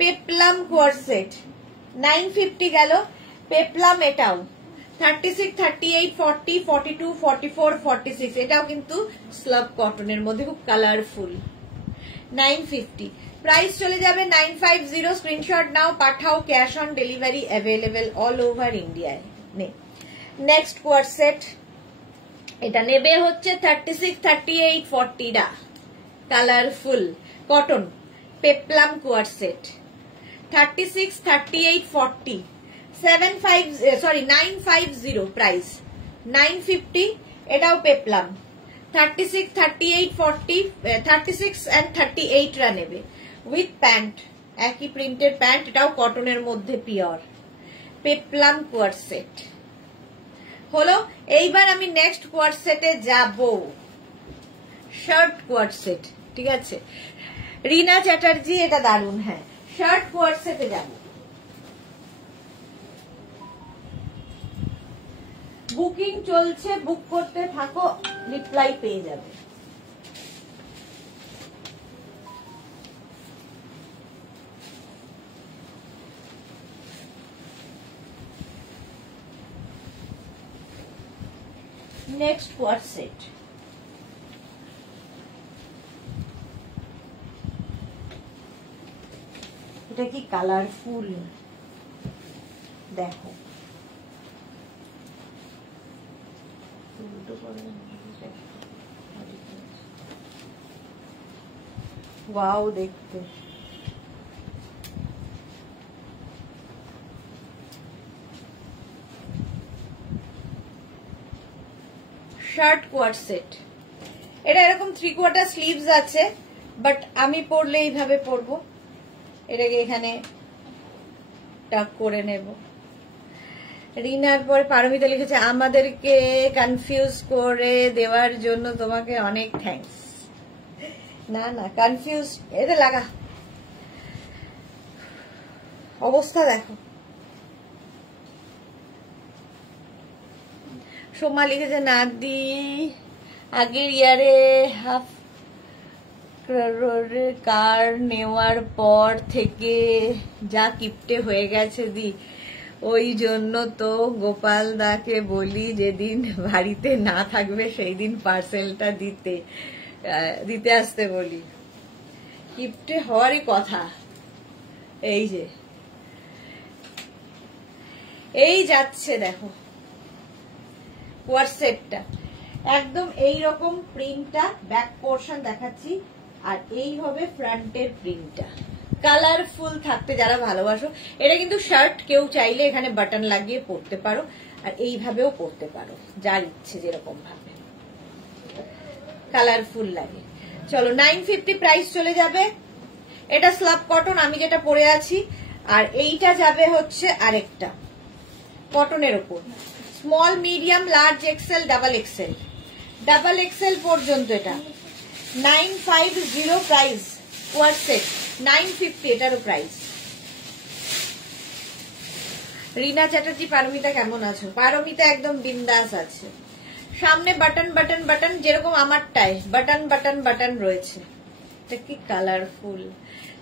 পেপলাম কোয়ার্ট সেট 950 গেল। পেপলাম এটাও 36, 38, 40, 42, 44, 46, এটাও কিন্তু স্লাব কটনের মধ্যে খুব কালারফুল, 950। প্রাইস চলে যাবে 950। স্ক্রিনশট নাও, পাঠাও, cash on delivery available all over ইন্ডিয়ায়। নেক্সট কোয়ার্ট সেট, এটা নেবে হচ্ছে 36, 38, 40 ডা colourful cotton peplum coord set, 36, 38, 40, 950 price, 950। এটাও পেপলাম 36, 38, 40, 36 and 38 রা নেবে উইথ প্যান্ট, একই প্রিন্টের প্যান্ট, এটাও কটনের মধ্যে পিওর পেপলাম কোয়ার্ট সেট হলো। এইবার আমি নেক্সট কোয়ার্ট সেটে যাব, শার্ট কোয়ার্ট সেট, ঠিক আছে। রিনা চ্যাটার্জি, এটা দারুণ, হ্যাঁ শার্ট কোয়ার্ট সেটে যাব। বুকিং চলছে, বুক করতে থাকো, রিপ্লাই পেয়ে যাবে। নেক্সট কোয়ার্ট সেট, এটা কি কালারফুল দেখো, ওয়াও দেখতে। শার্ট কোয়ার্ট সেট, এটা এরকম 3/4 স্লিভস আছে, বাট আমি পরলে এইভাবে পরবো, এটাকে এখানে টাক করে নেব। রিনার পরে পারমিতা লিখেছে, আমাদেরকে কনফিউজ করে দেওয়ার জন্য তোমাকে অনেক থ্যাঙ্কস। না না কনফিউজ, এটা লাগা অবস্থা দেখো। সোমা লিখেছে, নাদি আগের ইয়ারে হাফ কার নেওয়ার পর থেকে যা কিপটে হয়ে গেছে দি, ওই জন্য তো গোপাল দাকে বলি যেদিন বাড়িতে না থাকবে সেই দিন পার্সেলটা দিতে আসতে বলি। কিপটে হওয়ারই কথা। এই যে এই যাচ্ছে দেখো কোয়ার সেটটা, একদম এই রকম প্রিন্টটা, ব্যাক পোর্শন দেখাচ্ছি, আর এই হবে ফ্রন্টের প্রিন্টটা। কালারফুল থাকতে যারা ভালোবাসো, এটা কিন্তু শার্ট কেউ চাইলে এখানে বাটন লাগিয়ে পরতে পারো, আর এইভাবেও পরতে পারো, যার ইচ্ছে যেরকম ভাবে কালারফুল লাগে। চলো 950 প্রাইস চলে যাবে। এটা স্লাব কটন, আমি যেটা পরে আছি, আর এইটা যাবে হচ্ছে আরেকটা কটনের উপর। Small, medium, large, XL, double XL, double XL পর্যন্ত এটা 950 প্রাইস। কোয়ার সেট 950, এটারও প্রাইস। রিনা চ্যাটার্জি, পারমিতা কেমন আছো? পারমিতা একদম বিন্দাস আছে। সামনে বাটন বাটন বাটন, যেরকম আমারটায় বাটন বাটন বাটন রয়েছে। এটা কি কালারফুল।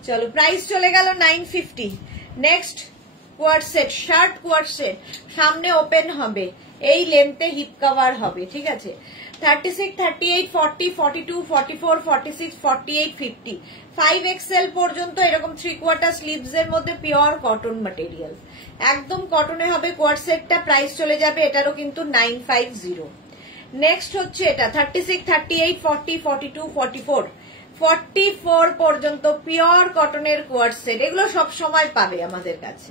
চলো প্রাইস চলে গেল 950। Next coord set, shirt coord set, সামনে ওপেন হবে, এই লেন্থে হিপ কভার হবে, ঠিক আছে। 36, 38, 40, 42, 44, 46, 48, 50, 5XL পর্যন্ত এরকম 3/4 স্লিভস এর মধ্যে পিওর কটন ম্যাটেরিয়াল, একদম কটনে হবে কোয়ার সেটটা। প্রাইস চলে যাবে এটারও কিন্তু 950। নেক্সট হচ্ছে এটা 36, 38, 40, 42, 44, 44 পর্যন্ত পিওর কটনের কোয়ার সেট। এগুলো সব সময় পাবে আমাদের কাছে।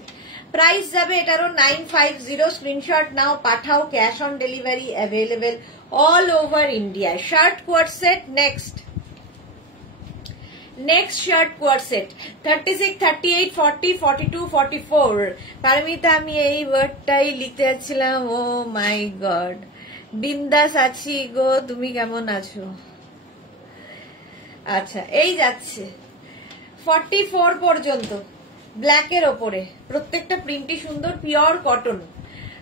প্রাইস যাবে এটারও 950। স্ক্রিনশট নাও, পাঠাও, cash on delivery available all over India. Shirt coord set next, next shirt coord set 36, 38, 40, 42, 44। Paromita, আমি এই ওয়ার্ডটাই লিখতে যাচ্ছিলাম। ও মাই গড, বিন্দাস আছি গো, তুমি কেমন আছো? আচ্ছা, এই যাচ্ছে 44 পর্যন্ত ব্ল্যাকের ওপরে, প্রত্যেকটা প্রিন্টই সুন্দর, পিওর কটন।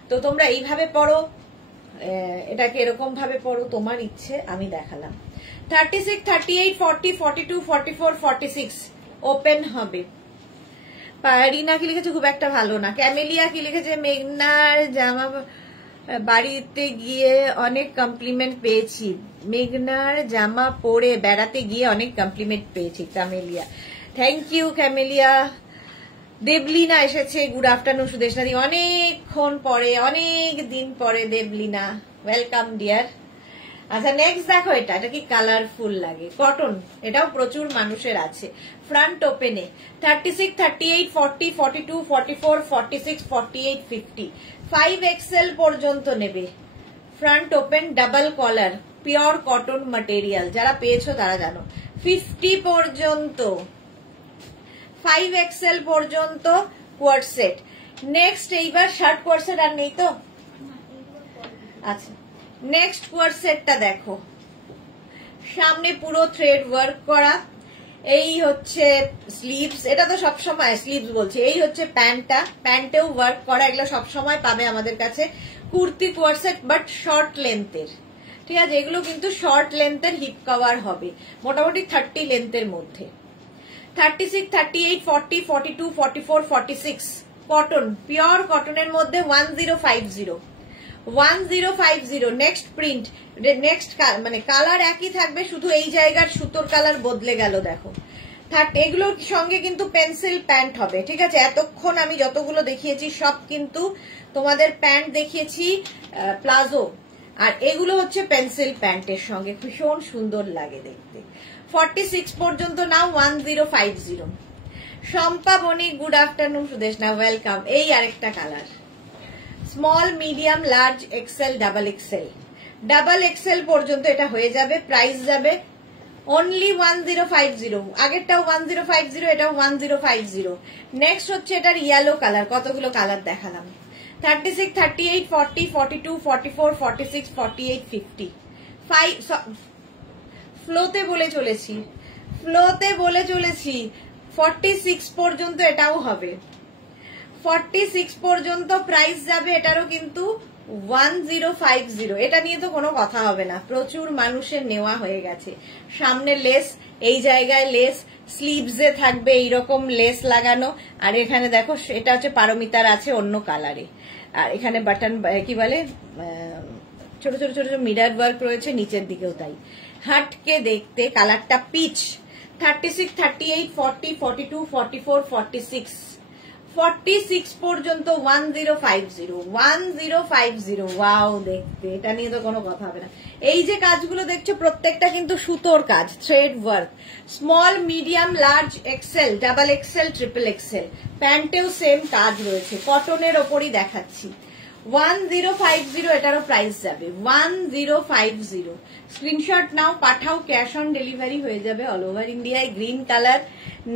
তো তোমরা এইভাবে পরো, এটাকে এরকম ভাবে পরো, তোমার ইচ্ছে, আমি দেখালাম। 36, 38, 40, 42, 44, 46 ওপেন হবে। রিনা কি লিখেছে? খুব একটা ভালো না। ক্যামেলিয়া কি লিখেছে? মেঘনার জামা বাড়িতে গিয়ে অনেক কমপ্লিমেন্ট পেয়েছি, মেঘনার জামা পরে বেড়াতে গিয়ে অনেক কমপ্লিমেন্ট পেয়েছি। Camelia, thank you Camelia. দেবলিনা এসেছে, গুড আফটারনুন সুদেশনাদি, অনেকক্ষণ পরে, অনেক দিন পরে দেবলিনা, ওয়েলকাম ডিয়ার। আচ্ছা নেক্সট দেখো, এটা কি কালারফুল লাগে, কটন, এটাও প্রচুর মানুষের আছে। ফ্রন্ট ওপেনে 36, 38, 40, 42, 44, 46, 48, 50, 5XL পর্যন্ত নেবে। ফ্রন্ট ওপেন, ডাবল কলার, পিওর কটন ম্যাটেরিয়াল, যারা পেয়েছো তারা জানো। 50 পর্যন্ত, 5XL পর্যন্ত কোয়ার সেট। নেক্সট এইবার শার্ট কোয়ার সেট আর নেই তো? আচ্ছা, নেক্সট কোয়ার সেটটা দেখো, সামনে পুরো থ্রেড ওয়ার্ক করা, এই হচ্ছে স্লিভস, এটা তো সবসময় স্লিভস বলছে, এই হচ্ছে প্যান্টটা, প্যান্টেও ওয়ার্ক করা, এগুলো সবসময় পাবে আমাদের কাছে। Kurti coord set but short লেন্থের, ঠিক আছে, এগুলো কিন্তু শর্ট লেন্থের হিপ কভার হবে, মোটামুটি 30 লেন্থের মধ্যে। 36, 38, 40, 42, 44, 46 কটন, পিওর কটনের মধ্যে 1050, 1050। নেক্সট প্রিন্ট, নেক্সট মানে কালার একই থাকবে, শুধু এই জায়গার সুতোর কালার বদলে গেল দেখো। এগুলোর সঙ্গে কিন্তু পেন্সিল প্যান্ট হবে, ঠিক আছে। এতক্ষণ আমি যতগুলো দেখিয়েছি সব কিন্তু তোমাদের প্যান্ট দেখিয়েছি, প্লাজো, আর এগুলো হচ্ছে পেন্সিল প্যান্টের সঙ্গে, ভীষণ সুন্দর লাগে দেখতে। 46 পর্যন্ত নাও 1050। Shampa Banik, good afternoon Sudeshna, welcome. এই আরেকটা colour, small, medium, large, XL, double XL, double XL পর্যন্ত এটা হয়ে যাবে। প্রাইস যাবে অনলি 1050। আগেরটাও 1050, এটাও 1050। নেক্সট হচ্ছে এটার ইয়েলো কালার, কতগুলো কালার দেখালাম। 36, 38, 40, 42, 44, 46, 48, 50, 5 ফ্লোতে বলে চলেছি, ফ্লোতে বলে চলেছি। 46 পর্যন্ত এটাও হবে, 46 পর্যন্ত প্রাইস যাবে এটারও কিন্তু 1050। এটা নিয়ে তো কোনো কথা হবে না, প্রচুর মানুষের নেওয়া হয়ে গেছে। সামনে লেস, এই জায়গায় লেস, স্লিভসে থাকবে এইরকম লেস লাগানো, আর এখানে দেখো এটা হচ্ছে পারমিতার আছে অন্য কালারে, আর এখানে বাটন কি বলে ছোট ছোট ছোট ছোট মিরর ওয়ার্ক রয়েছে, নিচের দিকেও তাই। হাটকে দেখতে কালারটা পিচ। 36, 38, 40, 42, 44, 46 46 পর্যন্ত 1050 ওয়াও, দেখতে এটা নিয়ে তো কোনো কথা হবে না। এই যে কাজগুলো দেখছো প্রত্যেকটা কিন্তু সুতোর কাজ, thread work. Small, medium, large, XL, double XL, triple XL, প্যান্টেও সেম কাজ রয়েছে, কটনের ওপরই দেখাচ্ছি। 1050 এটারও প্রাইস যাবে 1050। স্ক্রিনশট নাও, পাঠাও, ক্যাশ অন ডেলিভারি হয়ে যাবে অল ওভার ইন্ডিয়ায়। গ্রিন কালার,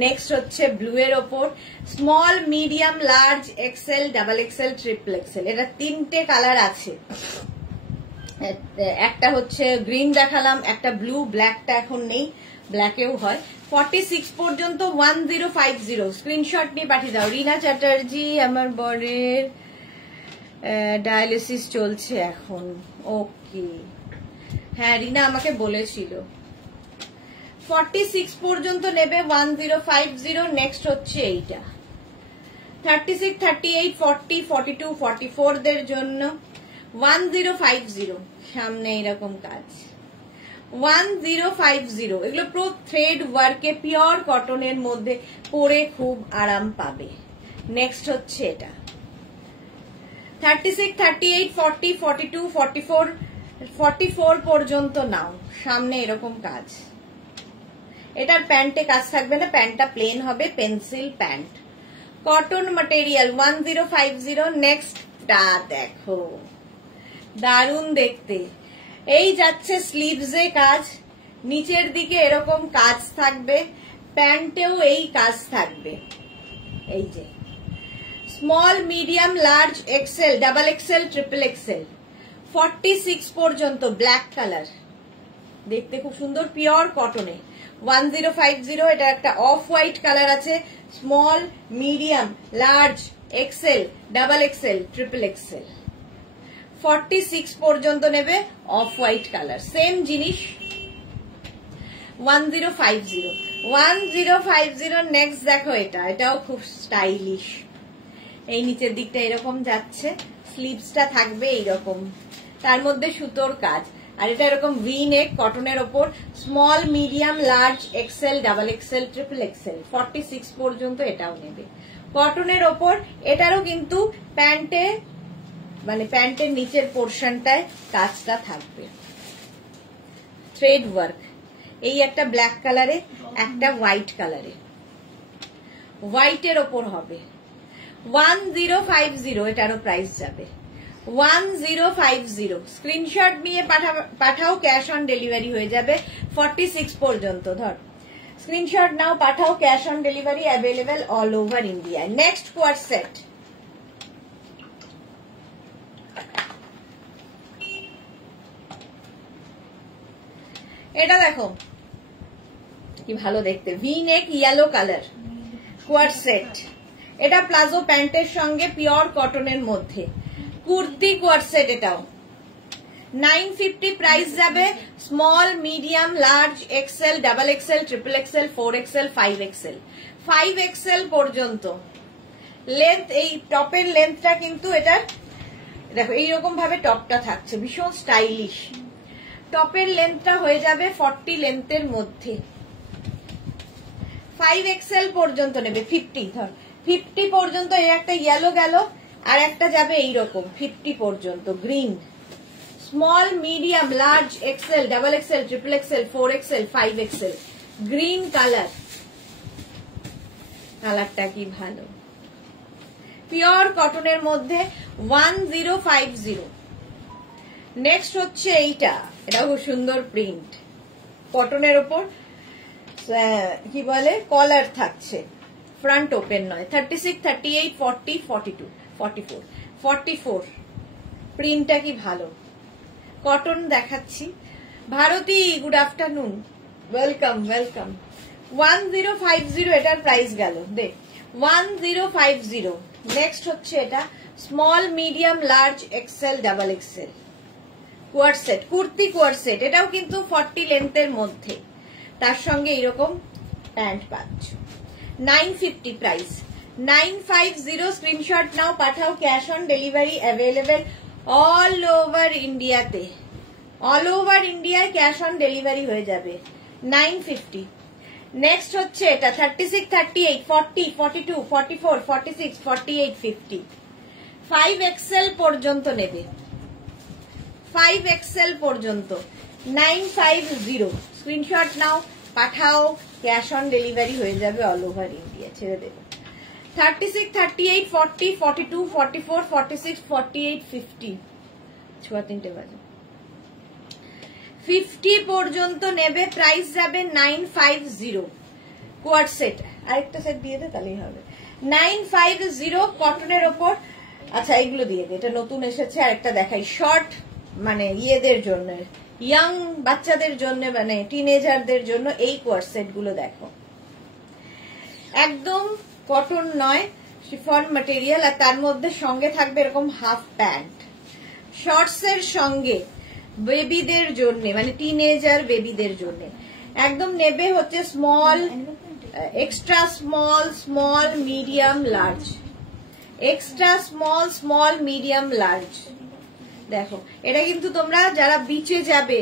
নেক্সট হচ্ছে ব্লু এর ওপর, small, medium, large, XL, double XL, triple XL, এটা তিনটে কালার আছে। একটা হচ্ছে গ্রিন দেখালাম, একটা ব্লু, ব্ল্যাকটা এখন নেই, ব্ল্যাকেও হয়। 46 পর্যন্ত 1050। স্ক্রিনশট নিয়ে পাঠিয়ে দাও। রিনা চ্যাটার্জি, আমার বরের ডায়ালিসিস চলছে এখন। ওকে, হ্যাঁ রিনা আমাকে বলেছিল। 46 পর্যন্ত নেবে 1050। নেক্সট হচ্ছে এইটা 36, 38, 40, 42, 44 দের জন্য 1050। সামনে এরকম কাজ 1050। এগুলো পুরো থ্রেড ওয়ার্কে পিওর কটনের মধ্যে পরে খুব আরাম পাবে। নেক্সট হচ্ছে এটা 36, 38, 40, 42, 44 পর্যন্ত নাও। সামনে এরকম কাজ। এটার প্যান্টে কাজ থাকবে না, প্যান্টটা প্লেন হবে, পেন্সিল প্যান্ট, কটন ম্যাটেরিয়াল 1050। নেক্সটটা দেখো, দারুণ দেখতে। এই যাচ্ছে স্লিভসে কাজ, নিচের দিকে এরকম কাজ থাকবে, প্যান্টেও এই কাজ থাকবে। এই যে small, medium, large, XL, double XL, triple XL, 46 পর্যন্ত। ব্ল্যাক কালার, দেখতে খুব সুন্দর, পিওর কটনে 1050। এটা একটা অফ হোয়াইট কালার আছে, small, medium, large, XL, double XL, triple XL, 46 পর্যন্ত নেবে, অফ হোয়াইট কালার, সেম জিনিস 1050। 1050। নেক্সট দেখো, এটাও খুব স্টাইলিশ। এই নিচের দিকটা এরকম যাচ্ছে, স্লিভসটা থাকবে এইরকম, তার মধ্যে সুতোর কাজ, আর এটা এরকম ভি নেক, কটনের ওপর, small, medium, large, XL, double XL, triple XL, 46 পর্যন্ত এটাও নেবে, কটনের ওপর। এটারও কিন্তু প্যান্টে, মানে প্যান্টের নিচের পোর্শনটায় কাজটা থাকবে, থ্রেড ওয়ার্ক। এই একটা ব্ল্যাক কালারে, একটা হোয়াইট কালারে, হোয়াইটের ওপর হবে 1050। এটারও প্রাইস যাবে 1050। স্ক্রিনশট নিয়ে পাঠাও, ক্যাশ অন ডেলিভারি হয়ে যাবে 46 পর্যন্ত। ধর স্ক্রিনশট নাও, পাঠাও, cash on delivery available all over India. Next coord set, এটা দেখো কি ভালো দেখতে, V neck, yellow colour, coord set. এটা প্লাজো প্যান্টের সঙ্গে পিওর কটনের মধ্যে, কুর্তি কোয়ার সেট। এটাও 950 প্রাইস যাবে। Small, medium, large, XL, double XL, triple XL, 4 XL, 5 XL, 5 XL পর্যন্ত লেন্থ। এই টপের লেন্থটা কিন্তু এটার দেখো এইরকম ভাবে টপটা থাকছে, ভীষণ স্টাইলিশ। টপের লেন্থটা হয়ে যাবে 40 লেন্থের মধ্যে, 5 এক্সেল পর্যন্ত নেবে। 50 ধর 50 পর্যন্ত। এই একটা ইয়েলো গেল, আর একটা যাবে এইরকম 50 পর্যন্ত, green. Small, medium, large, XL, double XL, triple XL, 4 XL, 5 XL, green colour. কালারটা কি ভালো, পিওর কটনের মধ্যে 1050। নেক্সট হচ্ছে এইটা, এটা খুব সুন্দর প্রিন্ট, কটনের ওপর কি বলে কলার থাকছে, ফ্রন্ট ওপেন নয়। 36, 38, 40, 42, 44, 44। প্রিন্টটা কি ভালো, কটন দেখাচ্ছি। Bharati, good afternoon, welcome welcome. 1050 এটার প্রাইস গেল, দেখ 1050। নেক্সট হচ্ছে এটা small, medium, large, XL, double XL, coord set, kurti coord set. এটাও কিন্তু 40 লেন্থের মধ্যে, তার সঙ্গে এরকম প্যান্ট পাচ্ছ। 950 প্রাইস, 950। স্ক্রিনশট নাও, পাঠাও, cash on delivery available all over ইন্ডিয়াতে, অল ওভার ইন্ডিয়ায় ক্যাশ অন ডেলিভারি হয়ে যাবে। 950। নেক্সট হচ্ছে এটা 36, 38, 40, 42, 44, 46, 48, 50। 5XL পর্যন্ত নেবে, 5XL পর্যন্ত 950। স্ক্রিনশট নাও, পাঠাও, ক্যাশ অন ডেলিভারি হয়ে যাবে অল ওভার ইন্ডিয়া, ছেড়ে দেবে। 36, 38, 40, 42, 44, 46, 48, 50। 3:15 বাজে। 50 পর্যন্ত নেবে, প্রাইস যাবে 950। কোয়ার্ড সেট, আরেকটা সেট দিয়ে দে তাহলেই হবে। 950 কটনের ওপর। আচ্ছা এগুলো দিয়ে দে, এটা নতুন এসেছে। আরেকটা দেখাই, শর্ট মানে ইয়েদের জন্য, ইয়াং বাচ্চাদের জন্য, মানে টিনেজারদের জন্য এই কোয়ার্ড সেট গুলো দেখো, একদম কটন নয়, শিফন ম্যাটেরিয়াল, আর তার মধ্যে সঙ্গে থাকবে এরকম হাফ প্যান্ট। শর্টস এর সঙ্গে বেবিদের জন্য, মানে টিনেজার বেবিদের জন্য একদম নেবে হচ্ছে small, extra small, small, medium, large, extra small, small, medium, large. দেখো এটা কিন্তু তোমরা যারা বিচে যাবে,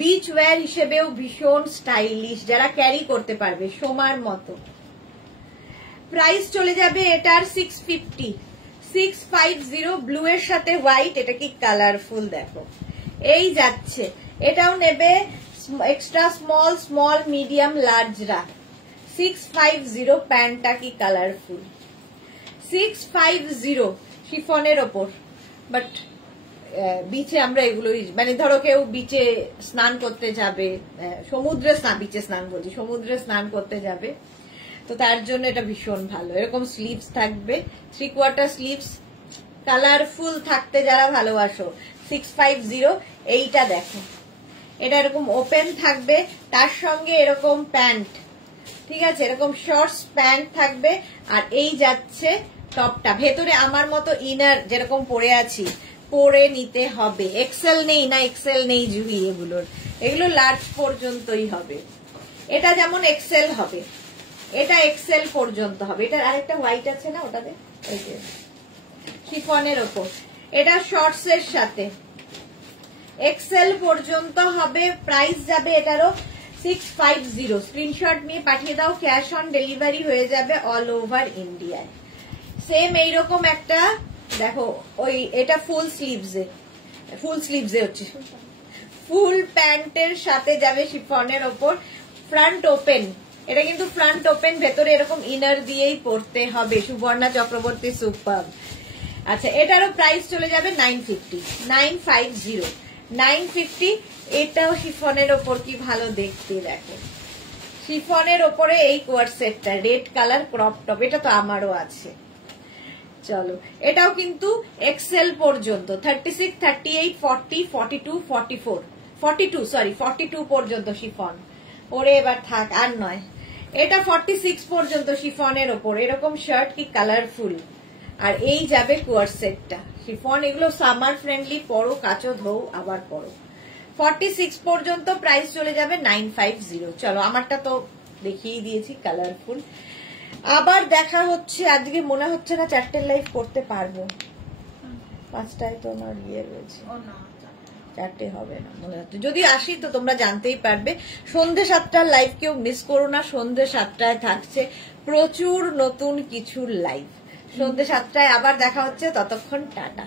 বিচ ওয়্যার হিসেবেও ভীষণ স্টাইলিশ, যারা ক্যারি করতে পারবে সোমার মতো। প্রাইস চলে যাবে এটার 650, 650। ব্লু এর সাথে হোয়াইট, এটা কি কালারফুল দেখো, এই যাচ্ছে। এটাও নেবে এক্সট্রা স্মল, স্মল, মিডিয়াম, লার্জরা। 650, প্যান্টটা কি কালারফুল। 650 শিফনের ওপর। বাট বিচে আমরা এগুলোই, মানে ধরো কেউ বিচে স্নান করতে যাবে, সমুদ্রে স্নান, বিচে স্নান বলছি, সমুদ্রে স্নান করতে যাবে, তো তার জন্য এটা ভীষণ ভালো। এরকম স্লিভস থাকবে, 3/4 স্লিভস, কালারফুল থাকতে যারা ভালোবাসো 650। এইটা দেখো, এটা এরকম ওপেন থাকবে, তার সঙ্গে এরকম প্যান্ট, ঠিক আছে, এরকম শর্টস প্যান্ট থাকবে। আর এই যাচ্ছে টপটা, ভেতরে আমার মতো ইনার যেরকম পরে আছি পরে নিতে হবে। এক্সেল নেই না, এক্সেল নেই জুহি এগুলোর, এগুলো লার্জ পর্যন্তই হবে। এটা যেমন এক্সেল হবে, এটা এক্সেল পর্যন্ত হবে। এটার আরেকটা হোয়াইট আছে না, ওটাতে শিফনের ওপর, এটা শর্টস এর সাথে এক্সেল পর্যন্ত হবে। প্রাইস যাবে এটারও 650। স্ক্রিনশট নিয়ে পাঠিয়ে দাও, ক্যাশ অন ডেলিভারি হয়ে যাবে অল ওভার ইন্ডিয়ায়। সেম এইরকম একটা দেখো, ওই এটা ফুল স্লিভসে, ফুল স্লিভসে হচ্ছে, ফুল প্যান্টের সাথে যাবে শিফনের ওপর, ফ্রন্ট ওপেন। এটা কিন্তু ফ্রন্ট ওপেন, ভেতরে এরকম ইনার দিয়েই পড়তে হবে। সুবর্ণা চক্রবর্তী সুপার। আচ্ছা এটারও প্রাইস চলে যাবে 950, 950, 950। এটাও শিফনের ওপর কি ভালো দেখতে, দেখো শিফনের ওপরে এই কোয়ার্ড সেটটা, রেড কালার ক্রপ টপ, এটা তো আমারও আছে। চলো এটাও কিন্তু এক্সেল পর্যন্ত, 36, 38, 40, 42, 44, 42, সরি 42 পর্যন্ত শিফন। ওরে এবার থাক, আর নয়। এটা 46 পর্যন্ত শিফনের ওপর, এরকম শার্ট কি কালারফুল। আর এই যাবে কোয়ার্ড সেটটা, শিফন এগুলো সামার ফ্রেন্ডলি, পরো, কাচো, ধো, আবার পরো। 46 পর্যন্ত প্রাইস চলে যাবে 950। চলো আমারটা তো দেখিয়ে দিয়েছি কালারফুল। আবার দেখা হচ্ছে, আজকে মনে হচ্ছে না 4টের লাইভ করতে পারবো, 5টায় তো আমার ইয়ে রয়েছে, 4টে হবে না মনে হচ্ছে। যদি আসি তো তোমরা জানতেই পারবে। সন্ধ্যে 7টার লাইভ কেউ মিস করো না, সন্ধ্যে 7টায় থাকছে প্রচুর নতুন কিছু লাইভ। সন্ধ্যে 7টায় আবার দেখা হচ্ছে, ততক্ষণ টাটা।